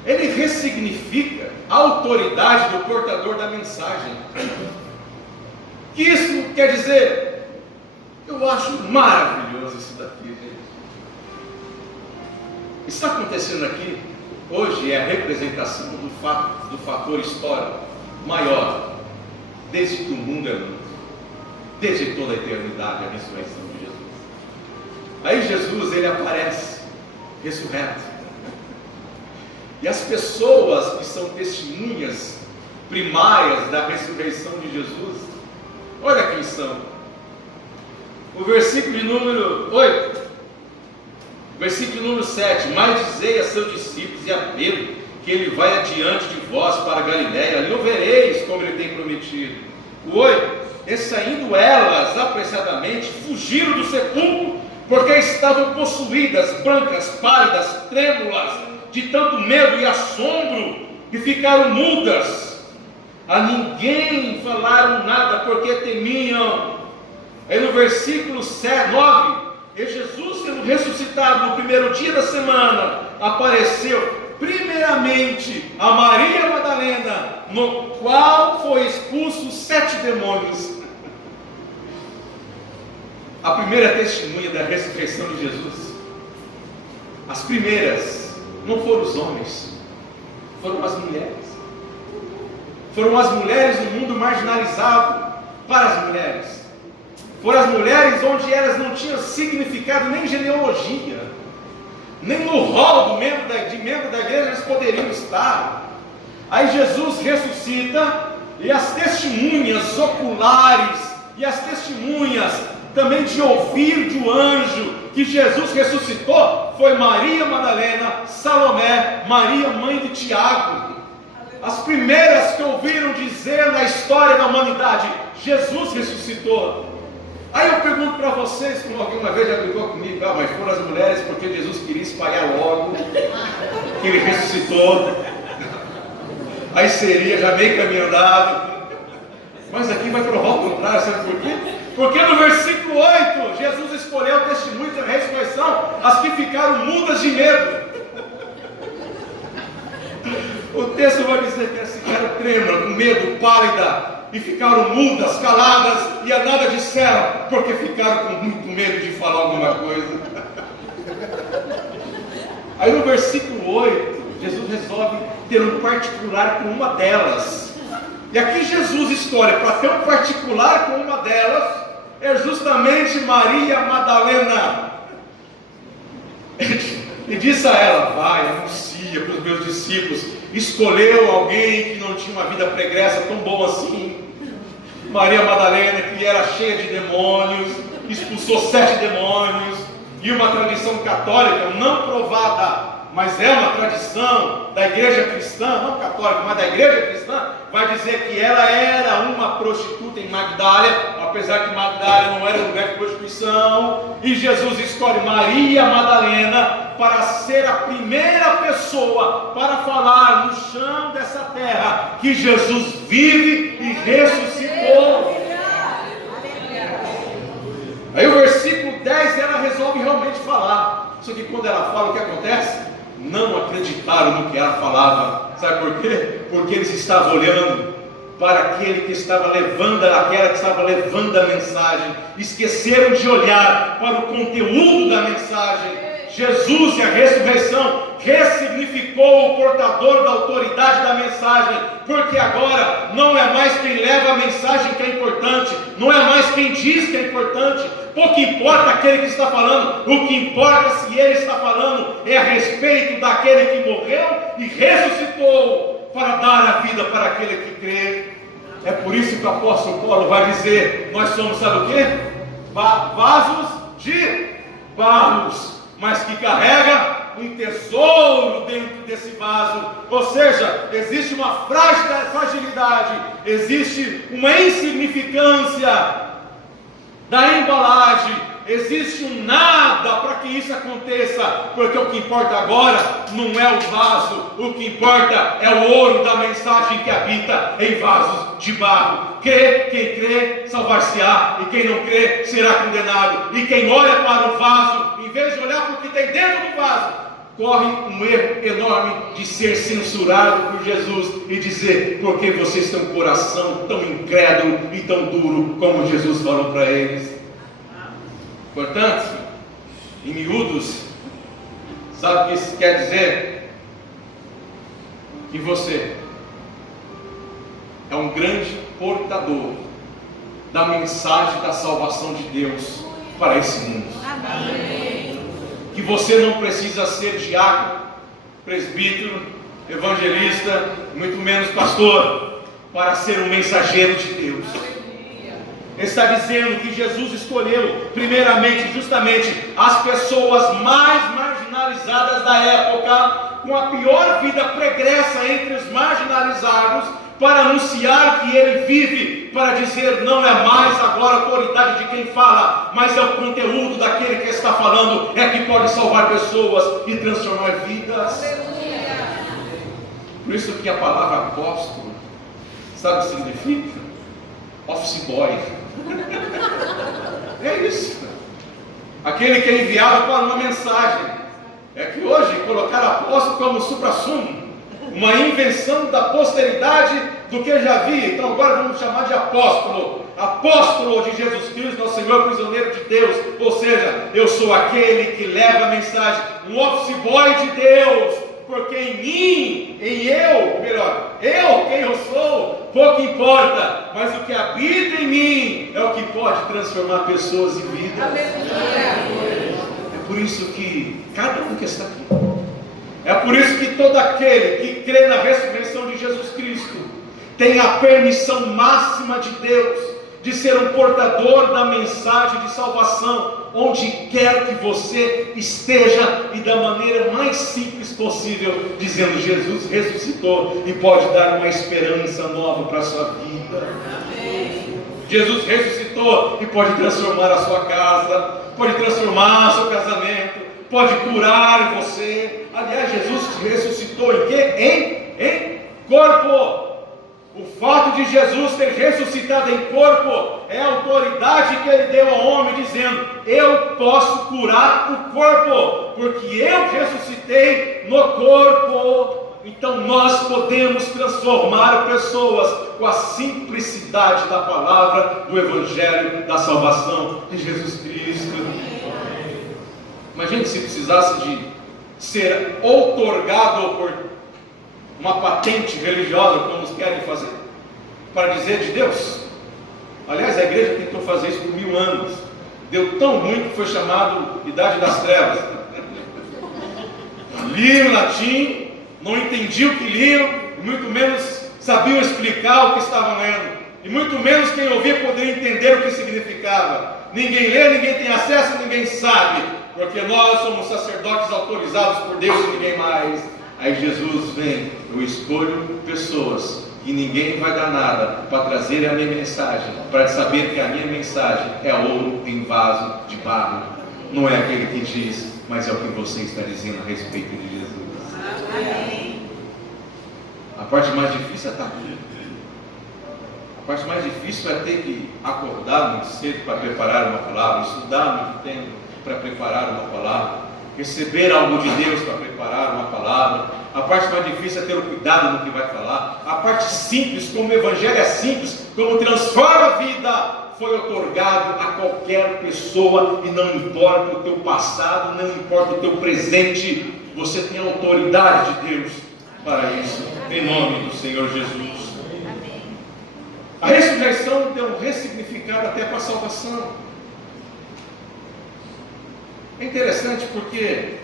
Ele ressignifica a autoridade do portador da mensagem. Que isso quer dizer? Eu acho maravilhoso isso daqui, gente. Isso está acontecendo aqui hoje é a representação do fator histórico maior, desde que o mundo é mundo, desde toda a eternidade, a ressurreição de Jesus. Aí Jesus, ele aparece ressurreto, e as pessoas que são testemunhas primárias da ressurreição de Jesus, olha quem são. O versículo de número 8, versículo número 7: mas dizei a seus discípulos e a Pedro que ele vai adiante de vós para Galiléia, ali o vereis como ele tem prometido. O 8: e saindo elas apressadamente, fugiram do sepulcro, porque estavam possuídas, brancas, pálidas, trêmulas, de tanto medo e assombro, e ficaram mudas. A ninguém falaram nada, porque temiam. Aí no versículo 9, e Jesus, sendo ressuscitado no primeiro dia da semana, apareceu primeiramente a Maria Madalena, no qual foi expulso 7 demônios. A primeira testemunha da ressurreição de Jesus, as primeiras, não foram os homens, foram as mulheres. Foram as mulheres no mundo marginalizado para as mulheres. Foram as mulheres onde elas não tinham significado nem genealogia, nem no rol de membro da igreja eles poderiam estar. Aí Jesus ressuscita, e as testemunhas oculares, e as testemunhas também de ouvir de um anjo que Jesus ressuscitou, foi Maria Madalena, Salomé, Maria mãe de Tiago. As primeiras que ouviram dizer na história da humanidade: Jesus ressuscitou. Aí eu pergunto para vocês, como alguém uma vez já brigou comigo: mas foram as mulheres porque Jesus queria espalhar logo que ele ressuscitou. Aí seria já meio caminho andado. Mas aqui vai provar o contrário, sabe por quê? Porque no versículo 8, Jesus escolheu o testemunho da ressurreição, as que ficaram mudas de medo. O texto vai dizer que elas ficaram trêmulas, com medo, pálida, e ficaram mudas, caladas, e a nada disseram, porque ficaram com muito medo de falar alguma coisa. Aí no versículo 8, Jesus resolve ter um particular com uma delas. E aqui Jesus escolhe para ter um particular com uma delas, é justamente Maria Madalena. E disse a ela: vai, anuncia para os meus discípulos. Escolheu alguém que não tinha uma vida pregressa tão boa assim. Maria Madalena, que era cheia de demônios, expulsou 7 demônios. E uma tradição católica não provada, mas é uma tradição da igreja cristã, não católica, mas da igreja cristã, vai dizer que ela era uma prostituta em Magdália, apesar que Magdália não era lugar de prostituição, e Jesus escolhe Maria Madalena para ser a primeira pessoa para falar no chão dessa terra que Jesus vive e ressuscitou. Aí o versículo 10, ela resolve realmente falar. Só que quando ela fala, o que acontece? Não acreditaram no que ela falava. Sabe por quê? Porque eles estavam olhando para aquele que estava levando, aquela que estava levando a mensagem. Esqueceram de olhar para o conteúdo da mensagem. Jesus e a ressurreição ressignificou o portador da autoridade da mensagem, porque agora não é mais quem leva a mensagem que é importante, não é mais quem diz que é importante. Pouco importa aquele que está falando, o que importa se ele está falando é a respeito daquele que morreu e ressuscitou para dar a vida para aquele que crê. É por isso que o apóstolo Paulo vai dizer: nós somos, sabe o que? Vasos de barros, mas que carrega um tesouro dentro desse vaso. Ou seja, existe uma fragilidade, existe uma insignificância da embalagem, existe um nada para que isso aconteça, porque o que importa agora não é o vaso, o que importa é o ouro da mensagem que habita em vasos de barro. Quem crê salvar-se-á, e quem não crê será condenado. E quem olha para o vaso, em vez de olhar para o que tem dentro do vaso, corre um erro enorme de ser censurado por Jesus e dizer: porque vocês têm um coração tão incrédulo e tão duro, como Jesus falou para eles. Portanto, em miúdos, sabe o que isso quer dizer? Que você é um grande portador da mensagem da salvação de Deus para esse mundo. Amém. Que você não precisa ser diácono, presbítero, evangelista, muito menos pastor, para ser um mensageiro de Deus. Ele está dizendo que Jesus escolheu primeiramente justamente as pessoas mais marginalizadas da época, com a pior vida pregressa entre os marginalizados, para anunciar que ele vive, para dizer: não é mais agora a autoridade de quem fala, mas é o conteúdo daquele que está falando, é que pode salvar pessoas e transformar vidas. Por isso que a palavra apóstolo, sabe o que significa? Office boy. É isso. Aquele que é enviado para uma mensagem. É que hoje colocar apóstolo como supra-sumo, uma invenção da posteridade do que já vi. Então agora vamos chamar de apóstolo. Apóstolo de Jesus Cristo, nosso Senhor, prisioneiro de Deus. Ou seja, eu sou aquele que leva a mensagem, um office boy de Deus. Porque em mim, quem eu sou, pouco importa, mas o que habita em mim é o que pode transformar pessoas em vidas. É por isso que cada um que está aqui, é por isso que todo aquele que crê na ressurreição de Jesus Cristo tem a permissão máxima de Deus de ser um portador da mensagem de salvação, onde quer que você esteja, e da maneira mais simples possível, dizendo: Jesus ressuscitou e pode dar uma esperança nova para a sua vida. Amém. Jesus ressuscitou e pode transformar a sua casa, pode transformar o seu casamento, pode curar você. Aliás, Jesus ressuscitou em quê? Em corpo. O fato de Jesus ter ressuscitado em corpo é a autoridade que Ele deu ao homem, dizendo: eu posso curar o corpo, porque eu ressuscitei no corpo. Então nós podemos transformar pessoas com a simplicidade da palavra, do Evangelho, da salvação de Jesus Cristo. Imagine se precisasse de ser outorgado por uma patente religiosa, como nos querem fazer, para dizer de Deus. Aliás, a igreja tentou fazer isso por 1000 anos. Deu tão ruim que foi chamado Idade das Trevas. Liam latim, não entendiam o que liam, e muito menos sabiam explicar o que estavam lendo, e muito menos quem ouvia poderia entender o que significava. Ninguém lê, ninguém tem acesso, ninguém sabe, porque nós somos sacerdotes autorizados por Deus e ninguém mais. Aí Jesus vem: eu escolho pessoas e ninguém vai dar nada para trazer a minha mensagem, para saber que a minha mensagem é ouro em vaso de barro. Não é aquele que diz, mas é o que você está dizendo a respeito de Jesus. Amém. A parte mais difícil é estar aqui. A parte mais difícil é ter que acordar muito cedo para preparar uma palavra, estudar muito tempo para preparar uma palavra, receber algo de Deus para preparar uma palavra. A parte mais difícil é ter o cuidado no que vai falar. A parte simples, como o Evangelho é simples, como transforma a vida, foi otorgado a qualquer pessoa, e não importa o teu passado, não importa o teu presente, você tem a autoridade de Deus para isso, em nome do Senhor Jesus. A ressurreição deu um ressignificado até para a salvação. É interessante porque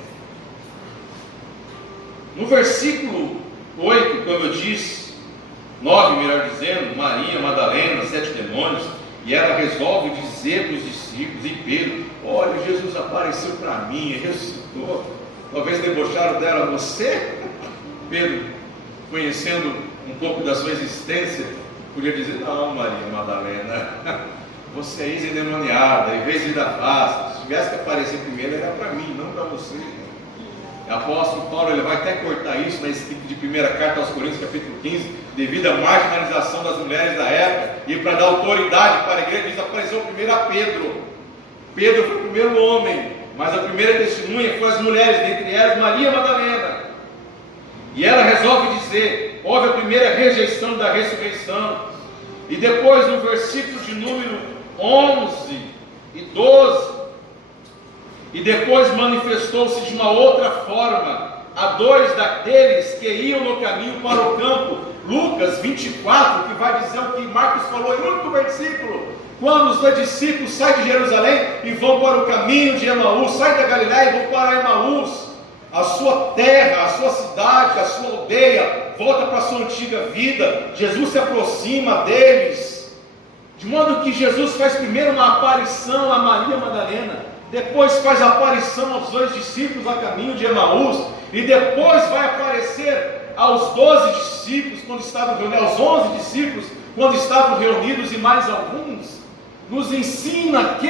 no versículo 8, como eu disse, 9 melhor dizendo, Maria Madalena, 7 demônios, e ela resolve dizer para os discípulos e Pedro: olha, Jesus apareceu para mim, ressuscitou. Talvez debocharam dela: você? Pedro, conhecendo um pouco da sua existência, podia dizer: não, Maria Madalena, você é ex-endemoniada, em vez de dar face. Se tivesse que aparecer primeiro, era para mim, não para você. O apóstolo Paulo, ele vai até cortar isso na escrita de 1ª carta aos Coríntios, capítulo 15, devido à marginalização das mulheres da época, e para dar autoridade para a igreja, diz: apareceu primeiro a Pedro. Pedro foi o primeiro homem, mas a primeira testemunha foi as mulheres, dentre elas Maria Madalena. E ela resolve dizer: houve a primeira rejeição da ressurreição. E depois, no versículo de número 11 e 12, e depois manifestou-se de uma outra forma a 2 daqueles que iam no caminho para o campo. Lucas 24, que vai dizer o que Marcos falou em um único versículo: quando os 2 discípulos saem de Jerusalém e vão para o caminho de Emaús, saem da Galiléia e vão para Emaús, a sua terra, a sua cidade, a sua aldeia, volta para a sua antiga vida. Jesus se aproxima deles, de modo que Jesus faz primeiro uma aparição a Maria Madalena, depois faz a aparição aos 2 discípulos a caminho de Emaús, e depois vai aparecer aos 12 discípulos, quando estavam reunidos, aos 11 discípulos, quando estavam reunidos, e mais alguns. Nos ensina que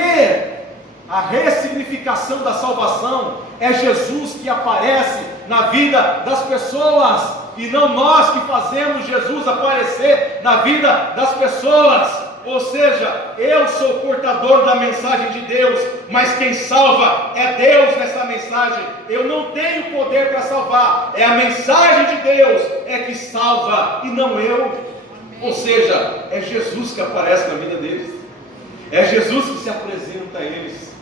a ressignificação da salvação é Jesus que aparece na vida das pessoas, e não nós que fazemos Jesus aparecer na vida das pessoas. Ou seja, eu sou portador da mensagem de Deus, mas quem salva é Deus nessa mensagem. Eu não tenho poder para salvar, é a mensagem de Deus é que salva, e não eu. Ou seja, é Jesus que aparece na vida deles, é Jesus que se apresenta a eles,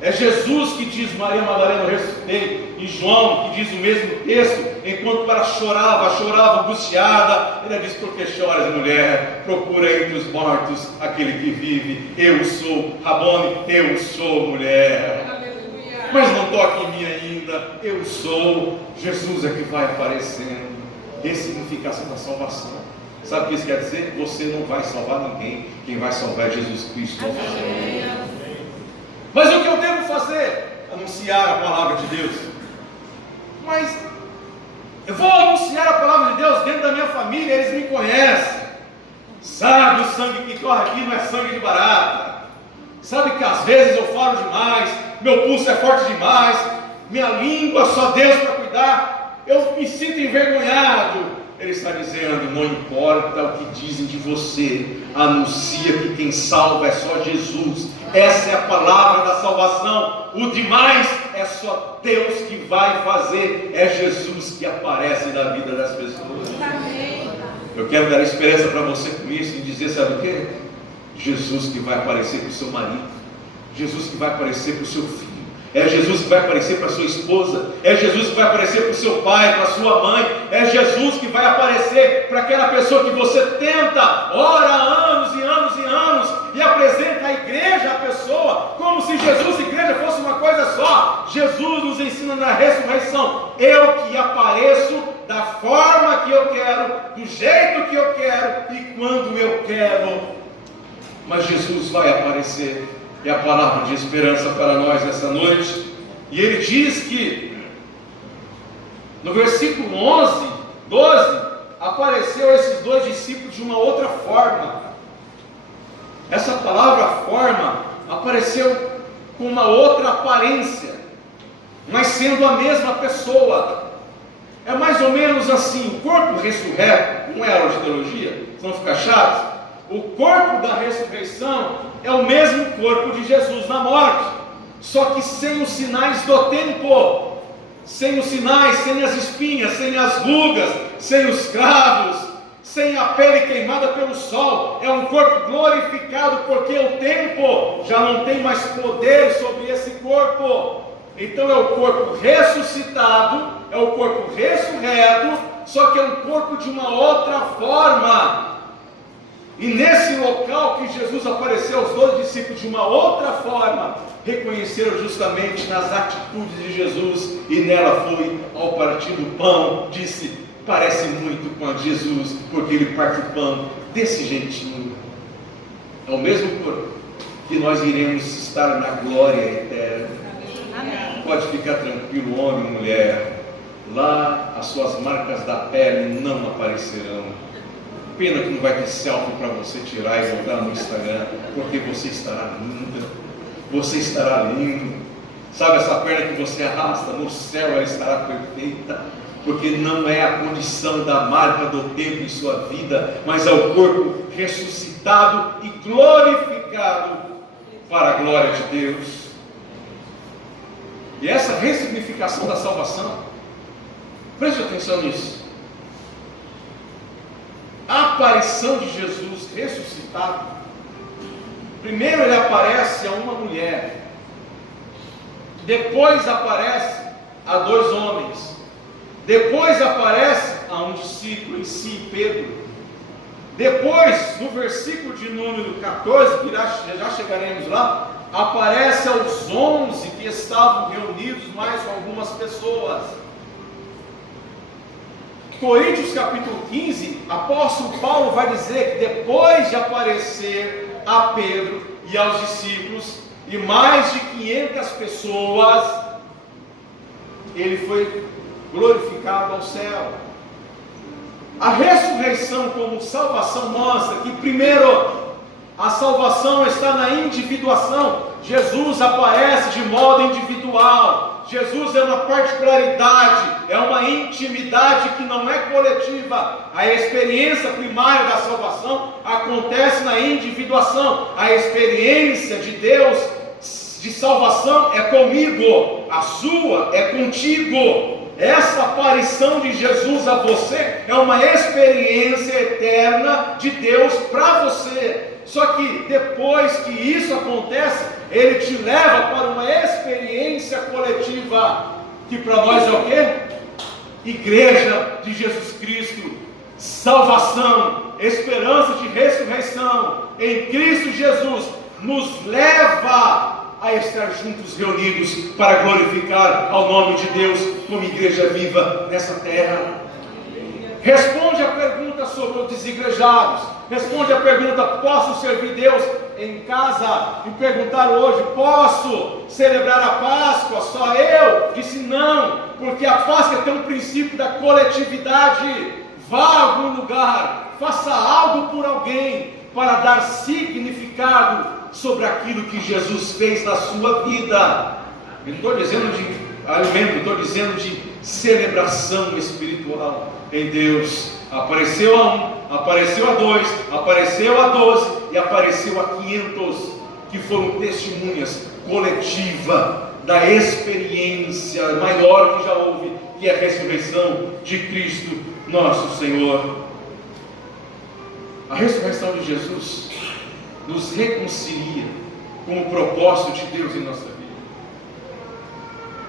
é Jesus que diz: Maria Madalena, eu ressuscitei. E João, que diz o mesmo texto, enquanto ela chorava angustiada, ele diz: por que choras, mulher? Procura entre os mortos aquele que vive. Eu sou, Rabone, eu sou, mulher. Aleluia. Mas não toque em mim ainda. Eu sou. Jesus é que vai aparecendo. Ressignificação da salvação. Sabe o que isso quer dizer? Você não vai salvar ninguém. Quem vai salvar é Jesus Cristo. Mas o que eu devo fazer? Anunciar a palavra de Deus. Mas eu vou anunciar a palavra de Deus dentro da minha família, eles me conhecem. Sabe, o sangue que corre aqui não é sangue de barata. Sabe que às vezes eu falo demais, meu pulso é forte demais, minha língua só Deus para cuidar. Eu me sinto envergonhado. Ele está dizendo: não importa o que dizem de você, anuncia que quem salva é só Jesus. Essa é a palavra da salvação. O demais é só Deus que vai fazer. É Jesus que aparece na vida das pessoas. Eu quero dar esperança para você com isso e dizer: sabe o que? Jesus que vai aparecer para o seu marido, Jesus que vai aparecer para o seu filho, é Jesus que vai aparecer para a sua esposa, é Jesus que vai aparecer para o seu pai, para a sua mãe, é Jesus que vai aparecer para aquela pessoa que você tenta, ora anos e anos e anos, e apresenta a igreja à pessoa, como se Jesus e igreja fosse uma coisa só. Jesus nos ensina na ressurreição: eu que apareço da forma que eu quero, do jeito que eu quero e quando eu quero. Mas Jesus vai aparecer. É a palavra de esperança para nós nessa noite. E ele diz que no versículo 11, 12, apareceu esses dois discípulos de uma outra forma. Essa palavra forma apareceu com uma outra aparência, mas sendo a mesma pessoa. É mais ou menos assim: o corpo ressurreto, não é aula de teologia, senão fica chato. O corpo da ressurreição é o mesmo corpo de Jesus na morte, só que sem os sinais do tempo, sem os sinais, sem as espinhas, sem as rugas, sem os cravos, sem a pele queimada pelo sol. É um corpo glorificado, porque o tempo já não tem mais poder sobre esse corpo. Então é o corpo ressuscitado, é o corpo ressurreto, só que é um corpo de uma outra forma. E nesse local que Jesus apareceu aos 12 discípulos de uma outra forma, reconheceram justamente nas atitudes de Jesus, e nela foi, ao partir do pão, disse: parece muito com a de Jesus, porque ele parte o pão desse jeitinho. É o mesmo corpo que nós iremos estar na glória eterna. Amém. Pode ficar tranquilo, homem e mulher, lá as suas marcas da pele não aparecerão. Pena que não vai ter selfie para você tirar e botar no Instagram, porque você estará linda, você estará lindo. Sabe essa perna que você arrasta? No céu ela estará perfeita, porque não é a condição da marca do tempo em sua vida, mas é o corpo ressuscitado e glorificado para a glória de Deus. E essa ressignificação da salvação, preste atenção nisso. A aparição de Jesus ressuscitado, primeiro ele aparece a uma mulher, depois aparece a dois homens, depois aparece a um discípulo em si, Pedro. Depois, no versículo de número 14, que já chegaremos lá, aparece aos 11 que estavam reunidos, mais com algumas pessoas. Coríntios capítulo 15, apóstolo Paulo vai dizer que depois de aparecer a Pedro e aos discípulos e mais de 500 pessoas, ele foi glorificado ao céu. A ressurreição como salvação mostra que primeiro a salvação está na individuação. Jesus aparece de modo individual. Jesus é uma particularidade, é uma intimidade que não é coletiva. A experiência primária da salvação acontece na individuação. A experiência de Deus de salvação é comigo, a sua é contigo. Essa aparição de Jesus a você é uma experiência eterna de Deus para você. Só que depois que isso acontece, ele te leva para uma experiência coletiva, que para nós é o quê? Igreja de Jesus Cristo, salvação, esperança de ressurreição em Cristo Jesus, nos leva a estar juntos reunidos para glorificar ao nome de Deus como igreja viva nessa terra. Responde a pergunta sobre os desigrejados. Responde a pergunta: posso servir Deus em casa? E perguntar hoje: posso celebrar a Páscoa só eu? Disse não, porque a Páscoa tem um princípio da coletividade. Vá a algum lugar, faça algo por alguém para dar significado sobre aquilo que Jesus fez na sua vida. Eu não estou dizendo de alimento, estou dizendo de celebração espiritual em Deus. Apareceu a 1, apareceu a 2, apareceu a 12 e apareceu a 500, que foram testemunhas coletiva da experiência maior que já houve, que é a ressurreição de Cristo nosso Senhor. A ressurreição de Jesus nos reconcilia com o propósito de Deus em nossa vida.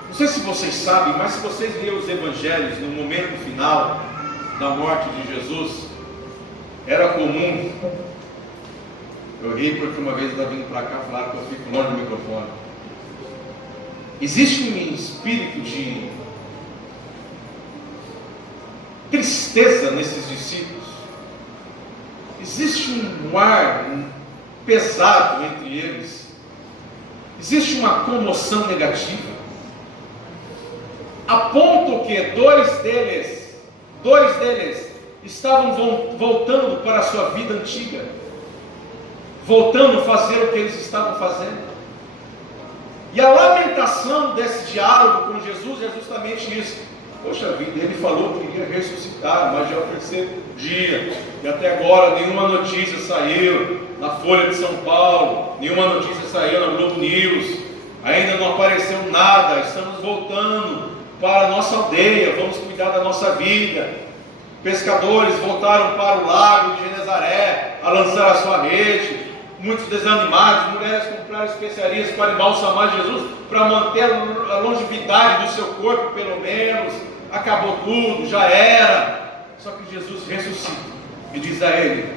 Não sei se vocês sabem, mas se vocês lerem os evangelhos no momento final da morte de Jesus, era comum, eu ri porque uma vez eu estava vindo para cá falar que eu fico longe do microfone. Existe um espírito de tristeza nesses discípulos. Existe um ar pesado entre eles. Existe uma comoção negativa. A ponto que dois deles estavam voltando para a sua vida antiga, voltando a fazer o que eles estavam fazendo. E a lamentação desse diálogo com Jesus é justamente isso. Poxa vida, ele falou que iria ressuscitar, mas já é o terceiro dia, e até agora nenhuma notícia saiu na Folha de São Paulo, nenhuma notícia saiu na Globo News, ainda não apareceu nada. Estamos voltando para a nossa aldeia, vamos cuidar da nossa vida. Pescadores voltaram para o lago de Genezaré a lançar a sua rede, muitos desanimados. Mulheres compraram especiarias para embalsamar Jesus, para manter a longevidade do seu corpo, pelo menos. Acabou tudo, já era. Só que Jesus ressuscita e diz a ele: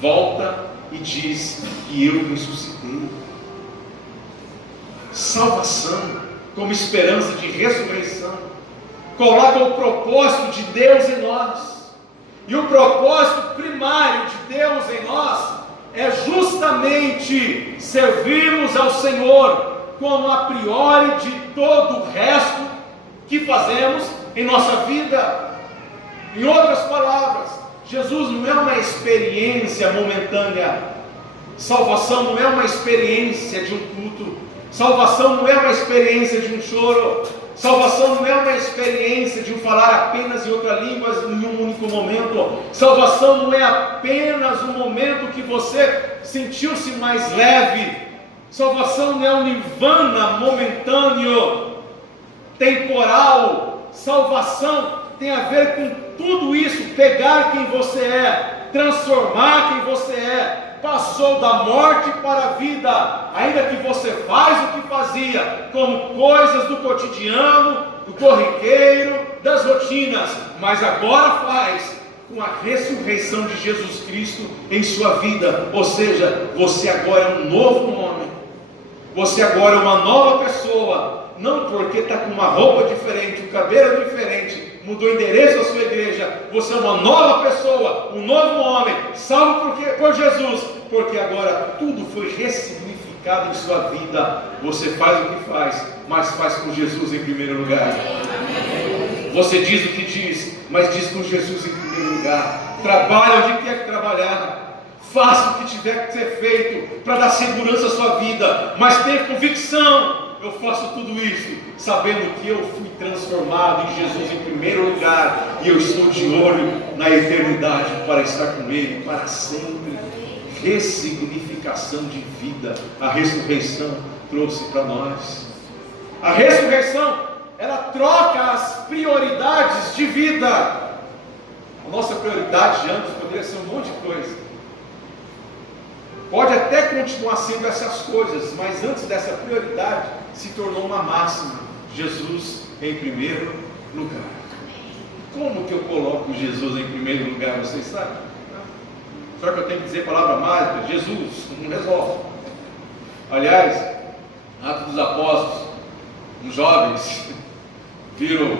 volta e diz que eu ressuscitei. Salvação como esperança de ressurreição coloca o propósito de Deus em nós. E o propósito primário de Deus em nós é justamente servirmos ao Senhor como a priori de todo o resto que fazemos em nossa vida. Em outras palavras, Jesus não é uma experiência momentânea. Salvação não é uma experiência de um culto. Salvação não é uma experiência de um choro. Salvação não é uma experiência de um falar apenas em outra língua em um único momento. Salvação não é apenas um momento que você sentiu-se mais leve. Salvação não é um nirvana momentâneo, temporal. Salvação tem a ver com tudo isso: pegar quem você é, transformar quem você é. Passou da morte para a vida, ainda que você faz o que fazia, como coisas do cotidiano, do corriqueiro, das rotinas, mas agora faz com a ressurreição de Jesus Cristo em sua vida. Ou seja, você agora é um novo homem, você agora é uma nova pessoa. Não porque está com uma roupa diferente, um cabelo diferente, mudou o endereço da sua igreja. Você é uma nova pessoa, um novo homem, salvo por Jesus, porque agora tudo foi ressignificado em sua vida. Você faz o que faz, mas faz com Jesus em primeiro lugar. Você diz o que diz, mas diz com Jesus em primeiro lugar. Trabalha onde quer que trabalhar, faça o que tiver que ser feito para dar segurança à sua vida, mas tenha convicção: eu faço tudo isso sabendo que eu fui transformado em Jesus em primeiro lugar, e eu estou de olho na eternidade para estar com Ele para sempre. Ressignificação de vida a ressurreição trouxe para nós. A ressurreição, ela troca as prioridades de vida. A nossa prioridade de antes poderia ser um monte de coisa. Pode até continuar sendo essas coisas, mas antes dessa prioridade se tornou uma máxima: Jesus em primeiro lugar. Como que eu coloco Jesus em primeiro lugar? Vocês sabem? Só que eu tenho que dizer palavra mágica: Jesus, não resolve. Aliás, Atos dos Apóstolos, os jovens viram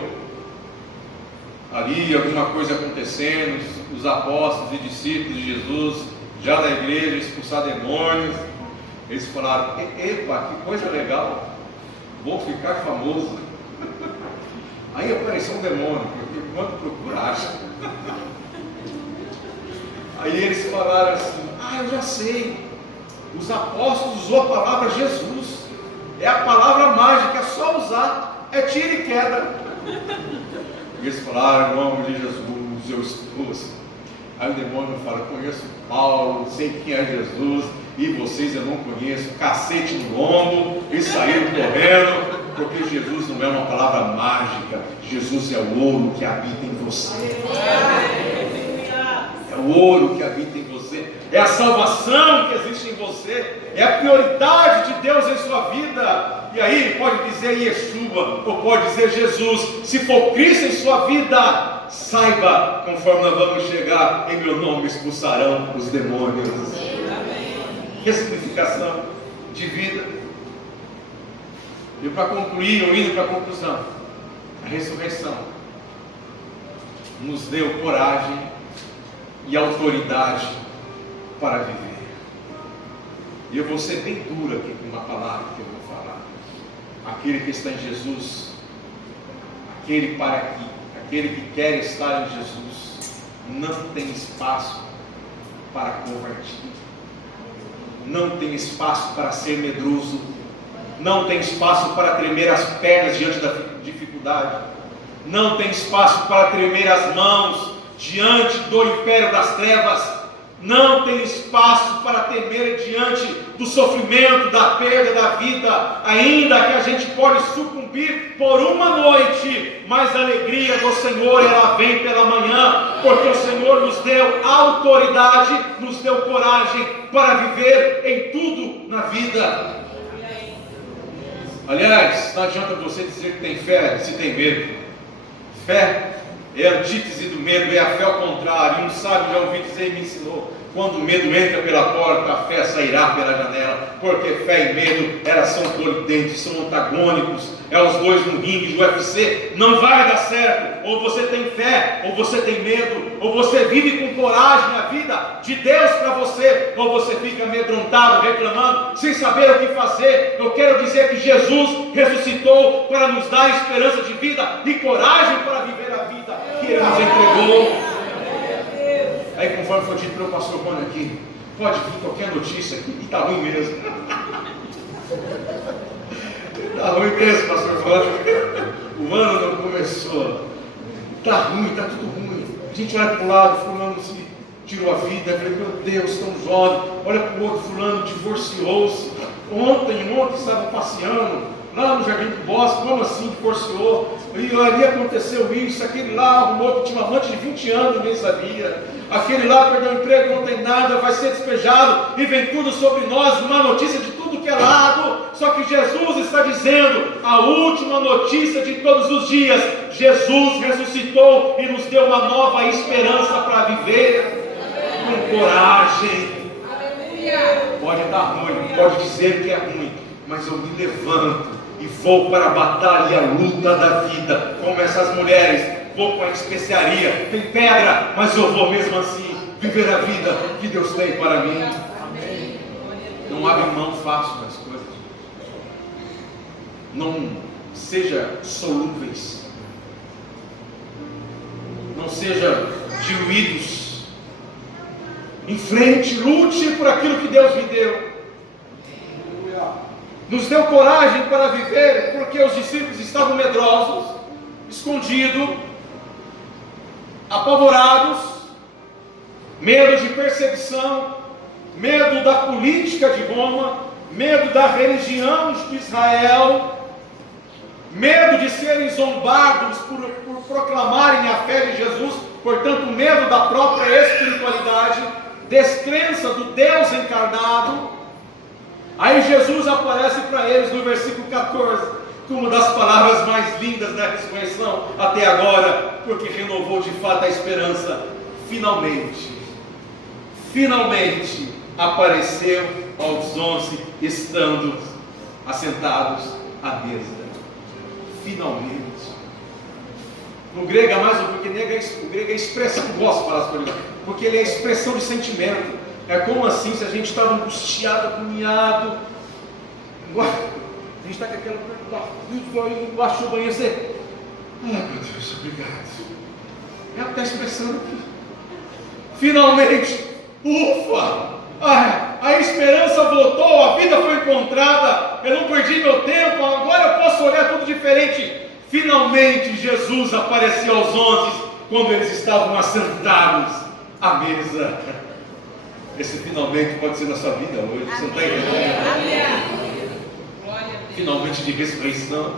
ali alguma coisa acontecendo, os apóstolos e discípulos de Jesus já na igreja, expulsar demônios. Eles falaram: epa, que coisa legal, vou ficar famoso. Aí apareceu um demônio, porque quando procura, acha. Aí eles falaram assim: eu já sei, os apóstolos usou a palavra Jesus, é a palavra mágica, é só usar, é tira e queda. E eles falaram: em nome de Jesus, Jesus, eu estou. Aí o demônio fala, conheço Paulo, sei quem é Jesus, e vocês eu não conheço, cacete no lombo, e saíram correndo, porque Jesus não é uma palavra mágica, Jesus é o ouro que habita em você. É o ouro que habita em você, é a salvação que existe em você, é a prioridade de Deus em sua vida. E aí pode dizer Yeshua, ou pode dizer Jesus. Se for Cristo em sua vida, saiba, conforme nós vamos chegar, em meu nome expulsarão os demônios. Ressignificação de vida. E para concluir, ou indo para a conclusão, a ressurreição nos deu coragem e autoridade para viver. E eu vou ser bem duro aqui com uma palavra que eu vou falar. Aquele que está em Jesus, aquele que quer estar em Jesus, não tem espaço para covardia, não tem espaço para ser medroso, não tem espaço para tremer as pernas diante da dificuldade, não tem espaço para tremer as mãos diante do império das trevas, não tem espaço para temer diante do sofrimento, da perda da vida, ainda que a gente pode sucumbir por uma noite, mas a alegria do Senhor ela vem pela manhã, porque o Senhor nos deu autoridade, nos deu coragem para viver em tudo na vida. Aliás, não adianta você dizer que tem fé se tem medo. Fé é a antítese do medo, é a fé ao contrário. Um sábio já ouvi dizer e me ensinou: quando o medo entra pela porta, a fé sairá pela janela. Porque fé e medo, elas são colidentes, são antagônicos. É os dois no ringue do UFC. Não vai dar certo. Ou você tem fé, ou você tem medo. Ou você vive com coragem a vida de Deus para você, ou você fica amedrontado, reclamando, sem saber o que fazer. Eu quero dizer que Jesus ressuscitou para nos dar esperança de vida e coragem para viver a vida que Ele nos entregou. Aí, conforme foi dito pelo pastor Rony aqui, pode vir qualquer notícia aqui, e está ruim mesmo. Está ruim mesmo, pastor Rony. O ano não começou. Está ruim, está tudo ruim. A gente olha para um lado, fulano se tirou a vida. Eu falei, meu Deus, tão jovem. Olha para o outro, fulano divorciou-se. Ontem estava passeando lá no Jardim do Bosque. Como assim divorciou? E ali aconteceu isso. Aquele lá arrumou que tinha uma amante de 20 anos, ninguém sabia. Aquele lá perdeu o emprego, não tem nada, vai ser despejado, e vem tudo sobre nós, uma notícia de tudo que é lado. Só que Jesus está dizendo, a última notícia de todos os dias: Jesus ressuscitou e nos deu uma nova esperança para viver com coragem. Pode dar ruim, pode dizer que é ruim, mas eu me levanto e vou para a batalha e a luta da vida, como essas mulheres. Vou com a especiaria, tem pedra, mas eu vou mesmo assim viver a vida que Deus tem para mim. Não abre mão fácil das coisas. Não seja solúveis. Não seja diluídos. Enfrente, lute por aquilo que Deus me deu. Nos deu coragem para viver, porque os discípulos estavam medrosos, escondidos, apavorados, medo de perseguição, medo da política de Roma, medo da religião de Israel, medo de serem zombados por proclamarem a fé de Jesus, portanto medo da própria espiritualidade, descrença do Deus encarnado. Aí Jesus aparece para eles no versículo 14, uma das palavras mais lindas da ressurreição até agora, porque renovou de fato a esperança. Finalmente apareceu aos 11, estando assentados à mesa. Finalmente. No grego é mais, porque o grego é expressão, eu gosto de falar as coisas, porque ele é expressão de sentimento. É como assim, se a gente estava angustiado, agoniado, a gente está com aquela pergunta, baixou o banheiro, você, meu Deus, obrigado. É o que está expressando aqui. Finalmente, ufa! A esperança voltou, a vida foi encontrada, eu não perdi meu tempo, agora eu posso olhar tudo diferente. Finalmente Jesus apareceu aos 11 quando eles estavam assentados à mesa. Esse finalmente pode ser na sua vida hoje, você não está entendendo? Finalmente de ressurreição,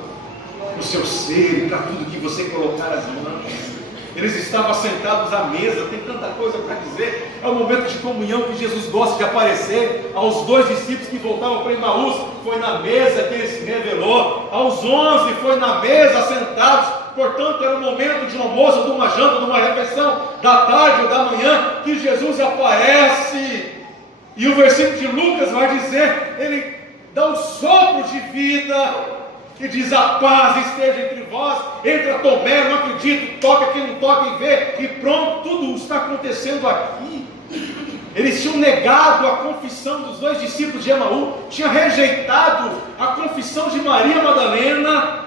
no seu ser e para tudo que você colocar as mãos. Eles estavam assentados à mesa, tem tanta coisa para dizer. É o momento de comunhão que Jesus gosta de aparecer. Aos 2 discípulos que voltavam para Emaús, foi na mesa que ele se revelou. Aos 11 foi na mesa, assentados. Portanto, era um momento de um almoço, de uma janta, de uma refeição, da tarde ou da manhã, que Jesus aparece. E o versículo de Lucas vai dizer, ele dá um sopro de vida, que diz: a paz esteja entre vós. Entra Tomé, não acredito, toca quem não toca e vê, e pronto, tudo está acontecendo aqui. Eles tinham negado a confissão dos 2 discípulos de Emaús, tinham rejeitado a confissão de Maria Madalena,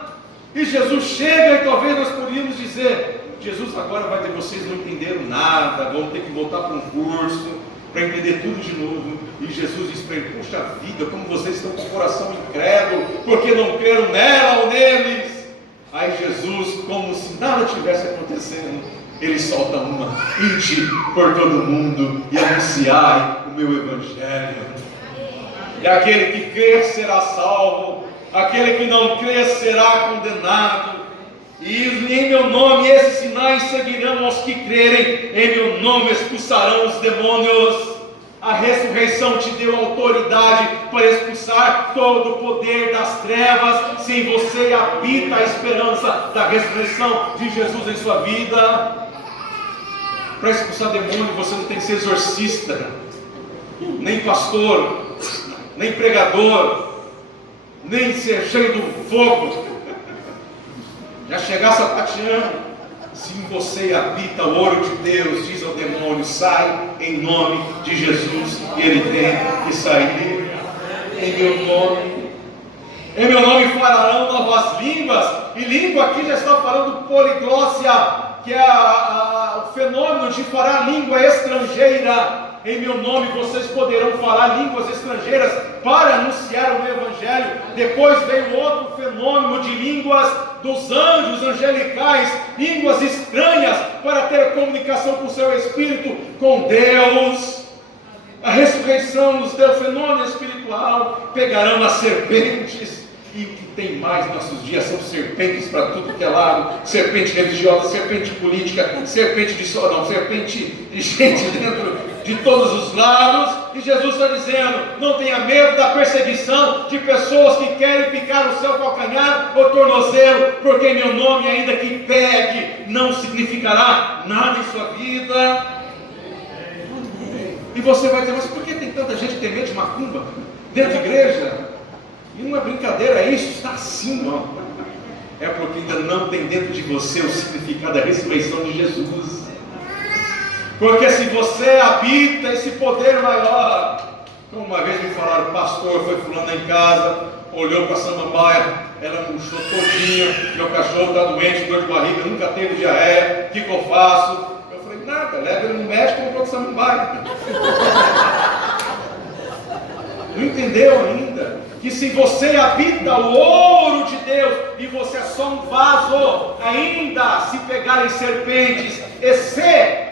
e Jesus chega, e talvez nós poderíamos dizer: Jesus agora vai ter, vocês não entenderam nada, vão ter que voltar para um curso, para entender tudo de novo. E Jesus diz para ele: puxa vida, como vocês estão com o coração incrédulo, porque não creram nela ou neles. Aí Jesus, como se nada tivesse acontecendo, ele solta uma: ide por todo mundo e anunciai o meu evangelho. E aquele que crer será salvo, aquele que não crer será condenado. E em meu nome esses sinais seguirão aos que crerem, em meu nome expulsarão os demônios. A ressurreição te deu autoridade para expulsar todo o poder das trevas. Se em você habita a esperança da ressurreição de Jesus em sua vida. Para expulsar demônio você não tem que ser exorcista, nem pastor, nem pregador, nem ser cheio do fogo, já chegar sapateando. Se em você habita o ouro de Deus, diz ao demônio: sai em nome de Jesus, e ele tem que sair. Em meu nome. Em meu nome falarão novas línguas. E língua aqui já está falando poliglócia, que é o fenômeno de falar língua estrangeira. Em meu nome vocês poderão falar línguas estrangeiras para anunciar o Evangelho. Depois veio outro fenômeno de línguas dos anjos angelicais, línguas estranhas, para ter comunicação com o seu espírito, com Deus. A ressurreição nos deu fenômeno espiritual. Pegarão as serpentes. E o que tem mais nos nossos dias são serpentes para tudo que é lado. Serpente religiosa, serpente política, serpente serpente de gente dentro de todos os lados. E Jesus está dizendo: não tenha medo da perseguição de pessoas que querem picar o seu calcanhar ou tornozelo, porque em meu nome, ainda que pegue, não significará nada em sua vida. E você vai dizer: mas por que tem tanta gente que tem medo de macumba dentro da igreja? E não é brincadeira, é isso, está assim, ó. É porque ainda não tem dentro de você o significado da ressurreição de Jesus. Porque se você habita esse poder maior, como uma vez me falaram: pastor, foi fulano em casa, olhou para a samambaia, ela murchou todinha, meu cachorro está doente, dor de barriga, nunca teve diarreia, o que eu faço? Eu falei: nada, leva ele no médico e comprou a samambaia. Não entendeu ainda? Que se você habita o ouro de Deus e você é só um vaso, ainda se pegarem serpentes, e se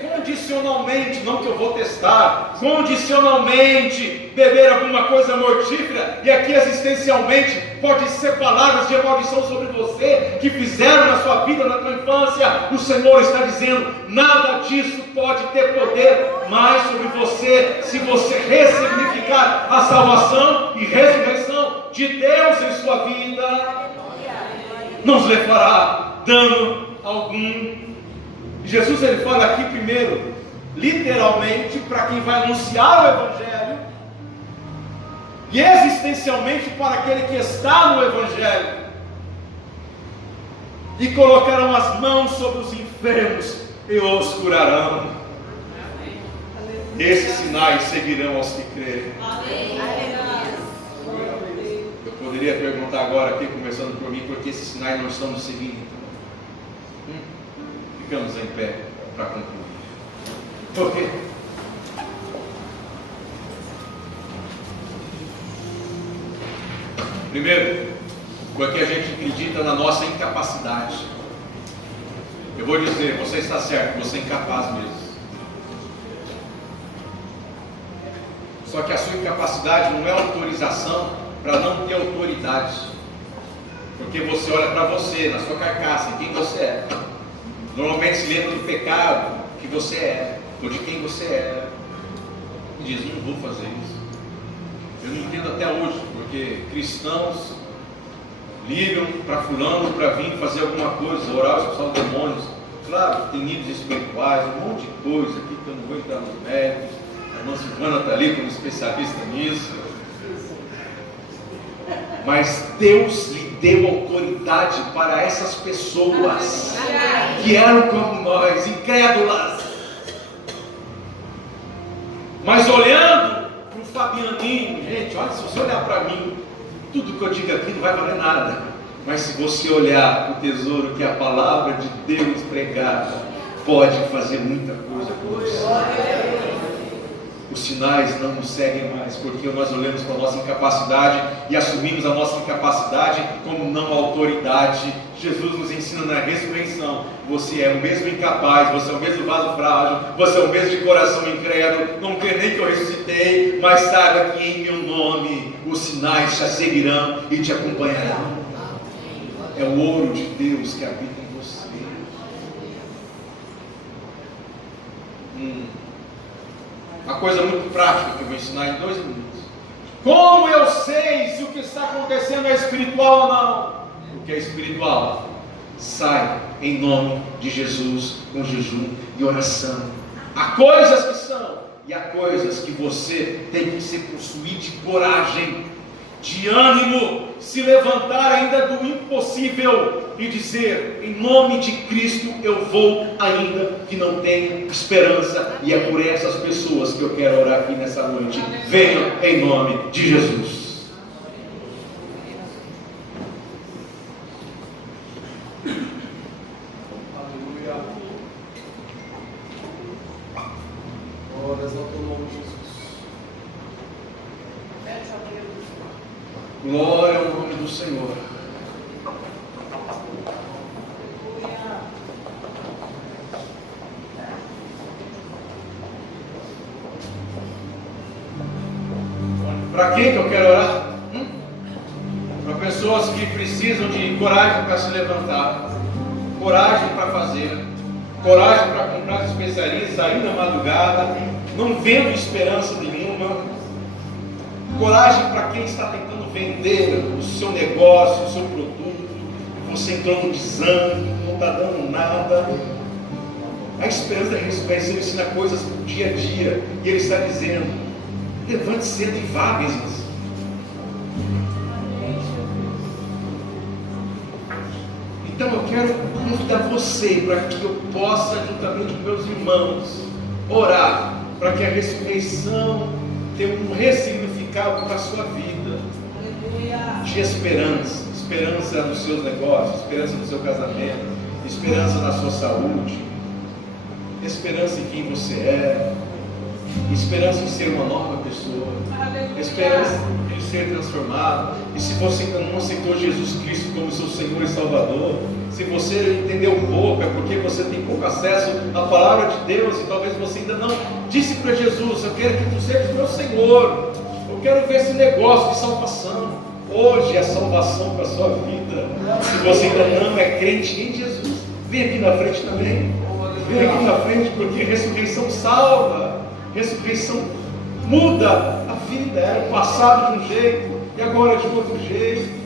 condicionalmente, não que eu vou testar, condicionalmente beber alguma coisa mortífera, e aqui existencialmente pode ser palavras de maldição sobre você, que fizeram na sua vida, na tua infância, o Senhor está dizendo: nada disso pode ter poder mais sobre você, se você ressignificar a salvação e ressurreição de Deus em sua vida. Não lhe fará dano algum. Jesus, ele fala aqui primeiro, literalmente, para quem vai anunciar o Evangelho, e existencialmente para aquele que está no Evangelho. E colocarão as mãos sobre os enfermos e os curarão. Esses sinais seguirão aos que crerem. Eu poderia perguntar agora aqui, começando por mim, por que esses sinais não estão nos seguindo? Ficamos em pé para concluir. Por quê? Primeiro, porque a gente acredita na nossa incapacidade. Eu vou dizer, você está certo, você é incapaz mesmo. Só que a sua incapacidade não é autorização para não ter autoridade. Porque você olha para você, na sua carcaça, em quem você é. Normalmente se lembra do pecado que você é, ou de quem você é. E diz, não vou fazer isso. Eu não entendo até hoje, porque cristãos ligam para fulano para vir fazer alguma coisa, orar, expulsar os demônios. Claro, tem níveis espirituais, um monte de coisa aqui que eu não vou entrar nos méritos. A irmã Silvana está ali como especialista nisso. Mas Deus lhe deu autoridade para essas pessoas que eram como nós, incrédulas. Mas olhando para o Fabianinho, gente, olha, se você olhar para mim, tudo que eu digo aqui não vai valer nada. Mas se você olhar para o tesouro que é a palavra de Deus pregada, pode fazer muita coisa por você. Os sinais não nos seguem mais, porque nós olhamos para a nossa incapacidade e assumimos a nossa incapacidade como não autoridade. Jesus nos ensina na ressurreição: você é o mesmo incapaz, você é o mesmo vaso frágil, você é o mesmo de coração incrédulo, não crê nem que eu ressuscitei, mas saiba que em meu nome os sinais te seguirão e te acompanharão. É o ouro de Deus que habita em você. Uma coisa muito prática que eu vou ensinar em 2 minutos. Como eu sei se o que está acontecendo é espiritual ou não? O que é espiritual sai em nome de Jesus, com jejum e oração. Há coisas que são, e há coisas que você tem que se possuir de coragem, de ânimo, se levantar ainda do impossível e dizer: em nome de Cristo eu vou, ainda que não tenha esperança. E é por essas pessoas que eu quero orar aqui nessa noite. Venham em nome de Jesus. Aleluia. Glórias ao teu nome, Jesus. Glória ao nome do Senhor. Para quem que eu quero orar? Para pessoas que precisam de coragem para se levantar, coragem para fazer, coragem para comprar as especiarias, sair na madrugada, não vendo esperança nenhuma. Coragem para quem está tentando vender o seu negócio, o seu produto. Você entrou no desânimo, não está dando nada. A esperança da ressurreição ensina coisas do dia a dia. E Ele está dizendo: levante cedo e vá mesmo. Então eu quero convidar você para que eu possa, juntamente com meus irmãos, orar para que a ressurreição tenha um ressignificado para a sua vida, de esperança, esperança nos seus negócios, esperança no seu casamento, esperança na sua saúde, esperança em quem você é, esperança em ser uma nova pessoa, esperança em ser transformado. E se você ainda não aceitou Jesus Cristo como seu Senhor e Salvador, se você entendeu pouco, é porque você tem pouco acesso à palavra de Deus, e talvez você ainda não disse para Jesus: eu quero que tu sejas meu Senhor, eu quero ver esse negócio de salvação. Hoje é salvação para a sua vida. Se você ainda não é crente em Jesus, vem aqui na frente também. Vem aqui na frente, porque ressurreição salva, ressurreição muda a vida. Era o passado de um jeito e agora de outro jeito.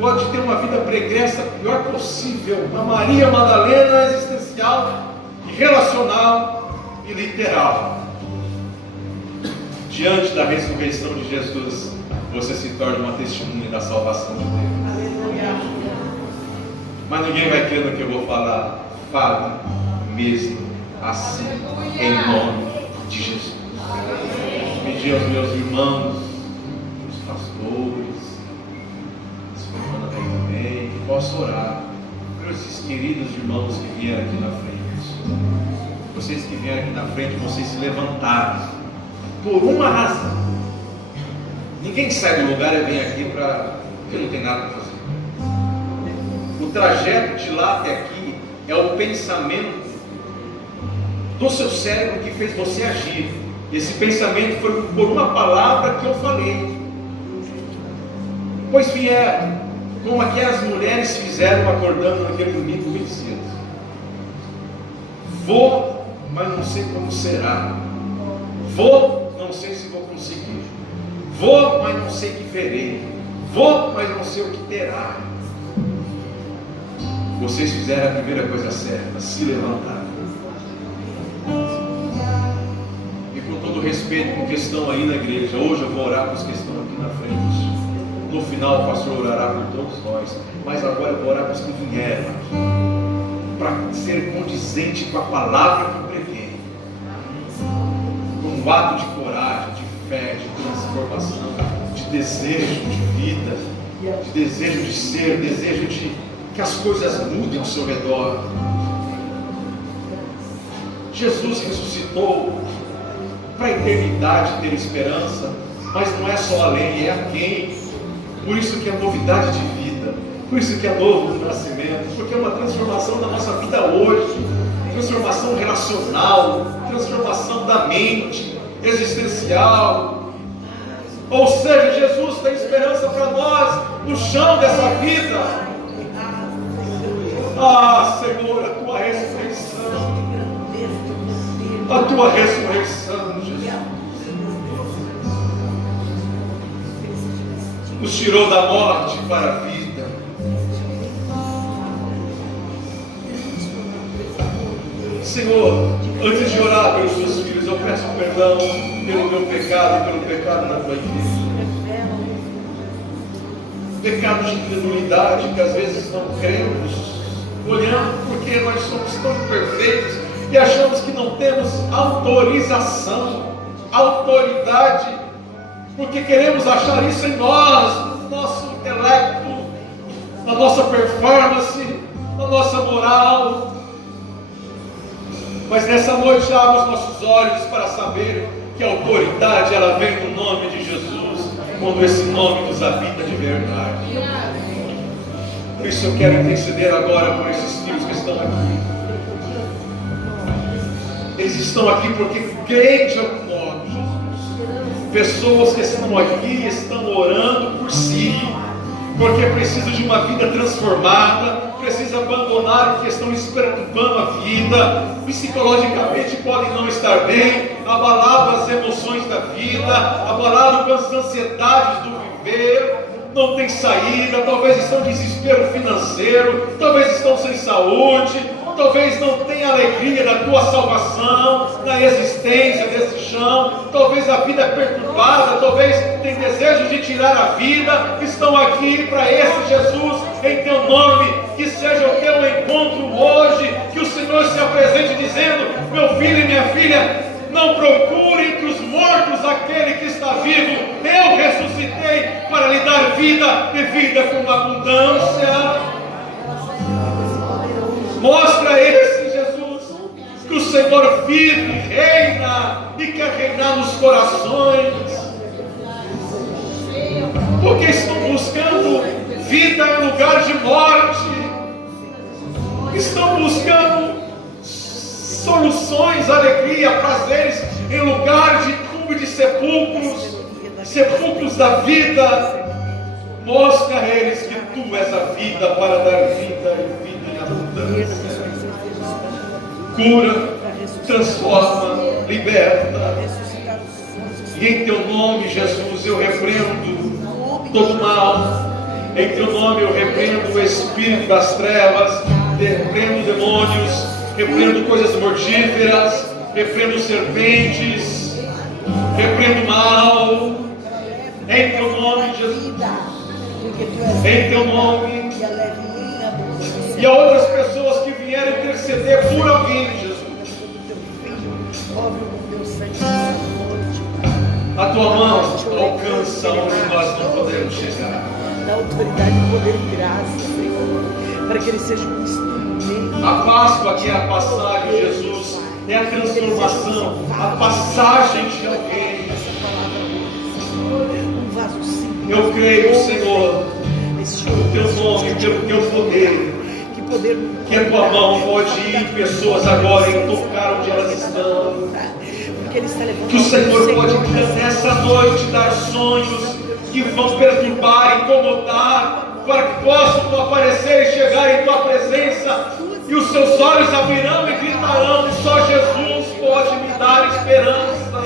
Pode ter uma vida pregressa pior possível, uma Maria Madalena existencial, relacional e literal. Diante da ressurreição de Jesus, você se torna uma testemunha da salvação de Deus. Mas ninguém vai crer no que eu vou falar. Fale mesmo assim, em nome de Jesus. Pedir aos meus irmãos, os pastores, as irmãs também, que possam orar por esses queridos irmãos que vieram aqui na frente. Vocês que vieram aqui na frente, vocês se levantaram por uma razão. Ninguém sai do lugar e vem aqui porque não tem nada para fazer. O trajeto de lá até aqui é o pensamento do seu cérebro que fez você agir. Esse pensamento foi por uma palavra que eu falei. Pois vieram, como aquelas mulheres fizeram acordando naquele domingo bem cedo. Vou, mas não sei como será. Vou, não sei se vou conseguir. Vou, mas não sei o que verei. Vou, mas não sei o que terá. Vocês fizeram a primeira coisa certa, se levantaram. E com todo respeito com os que estão aí na igreja, hoje eu vou orar com os que estão aqui na frente. No final o pastor orará por todos nós, mas agora eu vou orar com os que vieram aqui, para ser condizente com a palavra que preguei, com um ato de coragem, de fé, de transformação, de desejo de vida, de desejo de ser, desejo de que as coisas mudem ao seu redor. Jesus ressuscitou para a eternidade ter esperança, mas não é só além, é aquém. Por isso que é novidade de vida, por isso que é novo nascimento, porque é uma transformação da nossa vida hoje, transformação relacional, transformação da mente, existencial. Ou seja, Jesus tem esperança para nós no chão dessa vida. Ah, Senhor, a tua ressurreição, Jesus, nos tirou da morte para a vida. Senhor, antes de orar pelos teus filhos, eu peço perdão pelo meu pecado e pelo pecado na tua igreja. Pecados de incredulidade que às vezes não cremos, olhando porque nós somos tão imperfeitos e achamos que não temos autorização, autoridade, porque queremos achar isso em nós, no nosso intelecto, na nossa performance, na nossa moral. Mas nessa noite abre os nossos olhos para saber que a autoridade ela vem no nome de Jesus, quando esse nome nos habita de verdade. Por isso eu quero interceder agora por esses filhos que estão aqui. Eles estão aqui porque creem de algum modo, Jesus. Pessoas que estão aqui estão orando por si, porque precisam de uma vida transformada, precisam abandonar o que estão esperando a vida, psicologicamente podem não estar bem, abalados as emoções da vida, abalados com as ansiedades do viver, não tem saída, talvez estão em desespero financeiro, talvez estão sem saúde, talvez não tenha alegria da tua salvação, na existência desse chão, talvez a vida é perturbada, talvez tem desejo de tirar a vida, estão aqui para esse Jesus, em teu nome, que seja o teu encontro hoje, que o Senhor se apresente dizendo: meu filho e minha filha, não procure entre os mortos aquele que está vivo, eu ressuscitei para lhe dar vida e vida com abundância. Mostra a esse Jesus que o Senhor vive, reina e quer reinar nos corações, porque estão buscando vida em lugar de morte, estão buscando soluções, alegria, prazeres em lugar de túmulo de sepulcros, sepulcros da vida. Mostra a eles que tu és a vida para dar vida e vida em abundância. Cura, transforma, liberta. E em teu nome, Jesus, eu repreendo todo mal. Em teu nome eu repreendo o espírito das trevas, repreendo demônios, repreendo coisas mortíferas, repreendo serpentes, repreendo mal. Em teu nome, Jesus. Em teu nome. E a outras pessoas que vieram interceder por alguém, Jesus. A tua mão alcança onde nós não podemos chegar. Dá autoridade, poder e graça, Senhor, para que ele seja um instrumento. A Páscoa, que é a passagem, Jesus, é a transformação, a passagem de alguém. Um vaso simples. Eu creio, Senhor, no teu nome, pelo teu poder, poder Que a tua mão pode ir pessoas agora e tocar onde elas estão. Porque Ele está levando. Que o Senhor pode nessa noite dar sonhos que vão perturbar, incomodar, para que possam aparecer e chegar em tua presença. E os seus olhos abrirão e gritarão: só Jesus pode me dar esperança.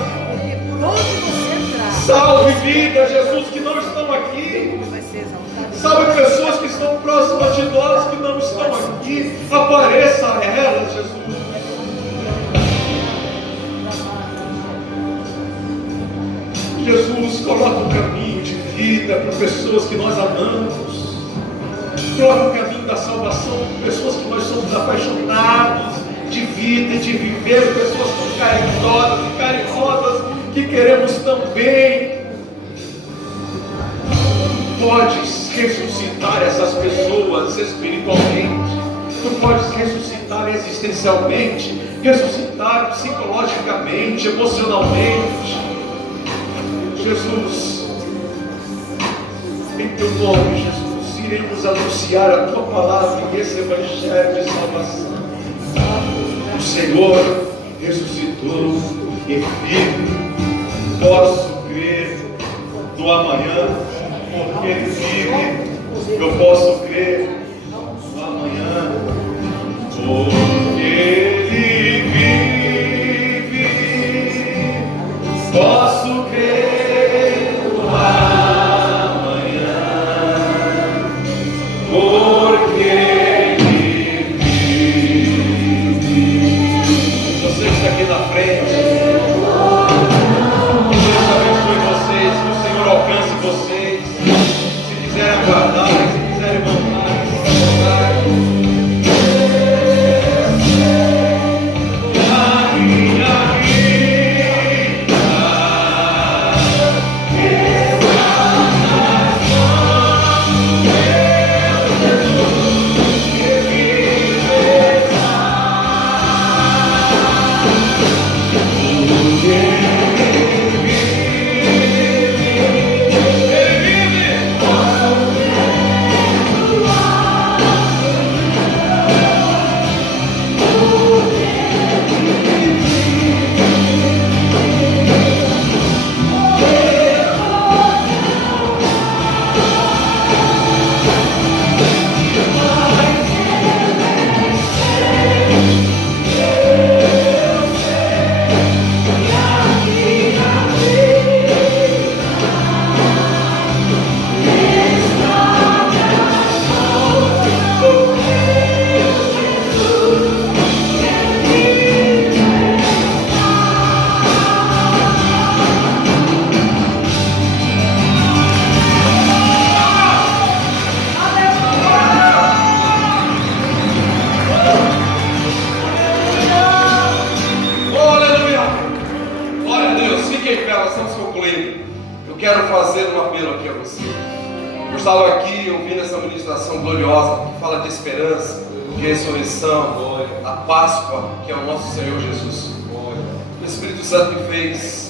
Onde você entrar, Salve vida, Jesus, que não estão aqui. vai ser exaltado. Salve pessoas que estão próximas de nós, que não estão aqui. Apareça a elas, Jesus. Jesus, coloca um caminho de vida para pessoas que nós amamos. Coloca o caminho da salvação para pessoas que nós somos apaixonados de vida e de viver, pessoas tão carinhosas e carinhosas que queremos tão bem. Podes ressuscitar essas pessoas espiritualmente, tu podes ressuscitar existencialmente, ressuscitar psicologicamente, emocionalmente. Jesus, em teu nome, Jesus, iremos anunciar a tua palavra e esse evangelho de salvação. O Senhor ressuscitou e vive. Posso crer no amanhã, porque Ele vive. Eu posso crer no amanhã, porque Ele vive. Posso crer no amanhã, porque Ele vive. Você que está aqui na frente, Deus abençoe vocês, que o Senhor alcance vocês. Se quiserem aguardar, se quiserem voltar, fica à vontade.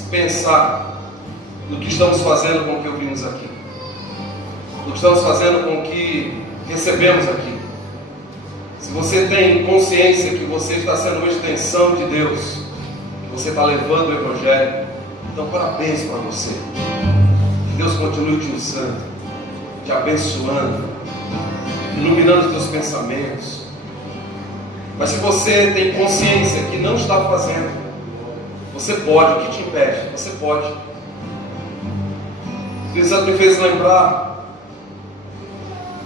Pensar no que estamos fazendo com o que ouvimos aqui, no que estamos fazendo com o que recebemos aqui. Se você tem consciência que você está sendo uma extensão de Deus, que você está levando o Evangelho, então parabéns para você. Que Deus continue te usando, te abençoando, iluminando os teus pensamentos. Mas se você tem consciência que não está fazendo, você pode. O que te impede? Você pode. O Espírito Santo me fez lembrar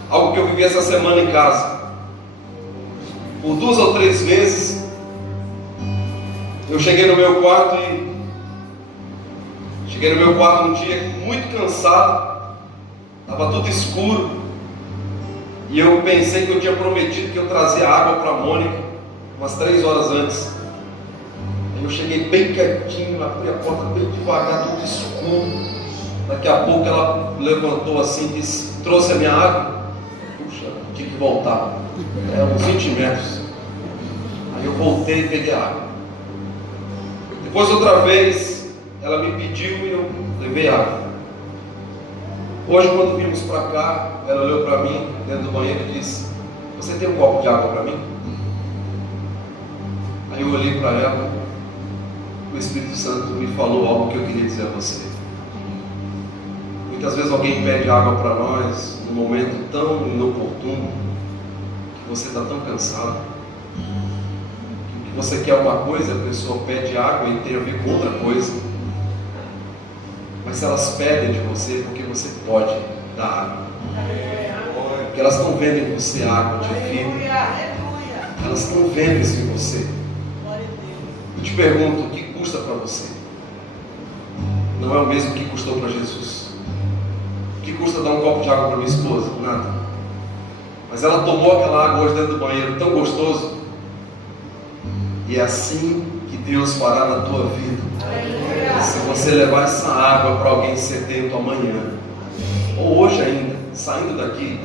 algo que eu vivi essa semana em casa. Por 2 ou 3 vezes eu cheguei no meu quarto um dia muito cansado, estava tudo escuro, e eu pensei que eu tinha prometido que eu trazia água para a Mônica umas 3 horas antes. Eu cheguei bem quietinho, abri a porta bem devagar, tudo escuro. Daqui a pouco ela levantou assim, disse, trouxe a minha água. Puxa, tinha que voltar. Uns 20 metros. Aí eu voltei e peguei a água. Depois outra vez, ela me pediu e eu levei água. Hoje quando vimos para cá, ela olhou para mim dentro do banheiro e disse, você tem um copo de água para mim? Aí eu olhei para ela, o Espírito Santo me falou algo que eu queria dizer a você. Muitas vezes alguém pede água para nós num momento tão inoportuno, que você está tão cansado, que você quer uma coisa, a pessoa pede água e tem a ver com outra coisa. Mas elas pedem de você porque você pode dar água. Porque elas estão vendo em você água de vida. Elas estão vendo isso em você. Eu te pergunto, o que custa para você? Não é o mesmo que custou para Jesus. O que custa dar um copo de água para minha esposa? Nada. Mas ela tomou aquela água hoje dentro do banheiro, tão gostoso. E é assim que Deus fará na tua vida. Se você levar essa água para alguém sedento amanhã, ou hoje ainda, saindo daqui,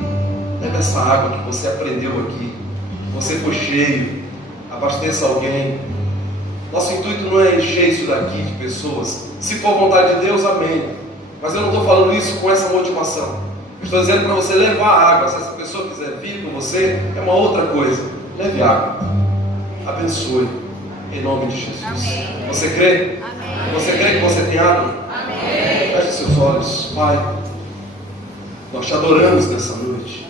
leve essa água que você aprendeu aqui, que você foi cheio, abasteça alguém. Nosso intuito não é encher isso daqui de pessoas. Se for vontade de Deus, amém. Mas eu não estou falando isso com essa motivação. Eu estou dizendo para você levar água. Se essa pessoa quiser vir com você, é uma outra coisa. Leve água. Abençoe. Em nome de Jesus. Amém. Você crê? Amém. Você crê que você tem água? Amém. Feche seus olhos. Pai, nós te adoramos nessa noite.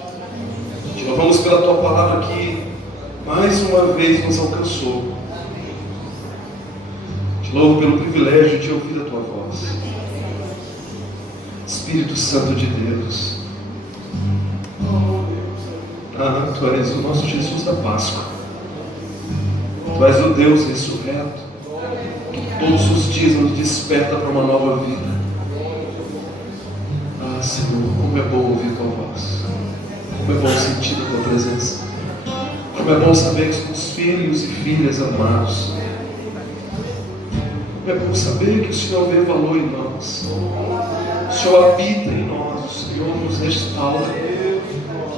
Te louvamos pela tua palavra que mais uma vez nos alcançou. Te louvo pelo privilégio de ouvir a tua voz. Espírito Santo de Deus, tu és o nosso Jesus da Páscoa. Tu és o Deus ressurreto, que todos os dias nos desperta para uma nova vida. Senhor, como é bom ouvir tua voz. Como é bom sentir a tua presença. Como é bom saber que somos filhos e filhas amados. Como é bom saber que o Senhor vê valor em nós. O Senhor habita em nós. O Senhor nos restaura.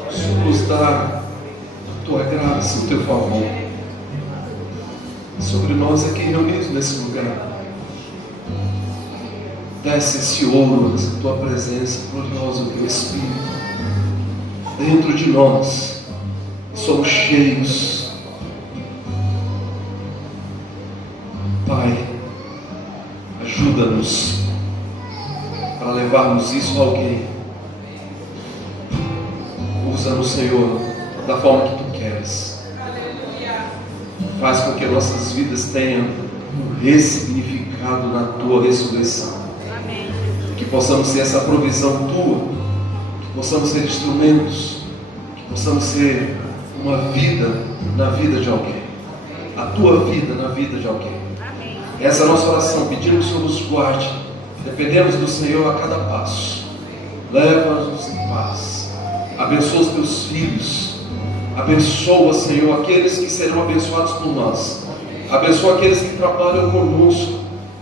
O Senhor nos dá a tua graça, o teu favor sobre nós aqui reunidos nesse lugar. Desce esse ouro, essa tua presença gloriosa, o teu Espírito dentro de nós. Somos cheios, Pai. Ajuda-nos para levarmos isso a alguém. Usa-nos, Senhor, da forma que tu queres. Faz com que nossas vidas tenham um ressignificado na tua ressurreição. Que possamos ser essa provisão tua, que possamos ser instrumentos, que possamos ser uma vida na vida de alguém, a tua vida na vida de alguém. Essa é a nossa oração, pedimos que o Senhor nos guarde, dependemos do Senhor a cada passo. Leva-nos em paz, abençoa os teus filhos, abençoa, Senhor, aqueles que serão abençoados por nós, abençoa aqueles que trabalham conosco,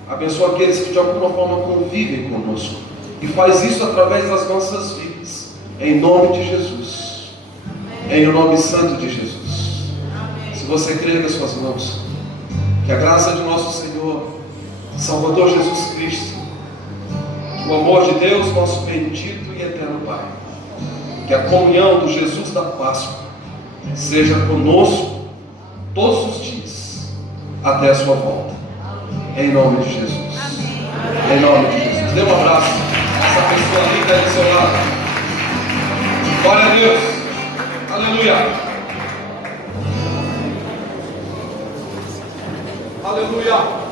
abençoa aqueles que de alguma forma convivem conosco, e faz isso através das nossas vidas, em nome de Jesus, em o nome santo de Jesus. Se você crê nas suas mãos, que a graça de nosso Senhor, Salvador Jesus Cristo, que o amor de Deus, nosso bendito e eterno Pai, que a comunhão do Jesus da Páscoa seja conosco todos os dias, até a sua volta, em nome de Jesus. Em nome de Jesus. Dê um abraço a essa pessoa linda aí do seu lado. Glória a Deus. Aleluia. Aleluia.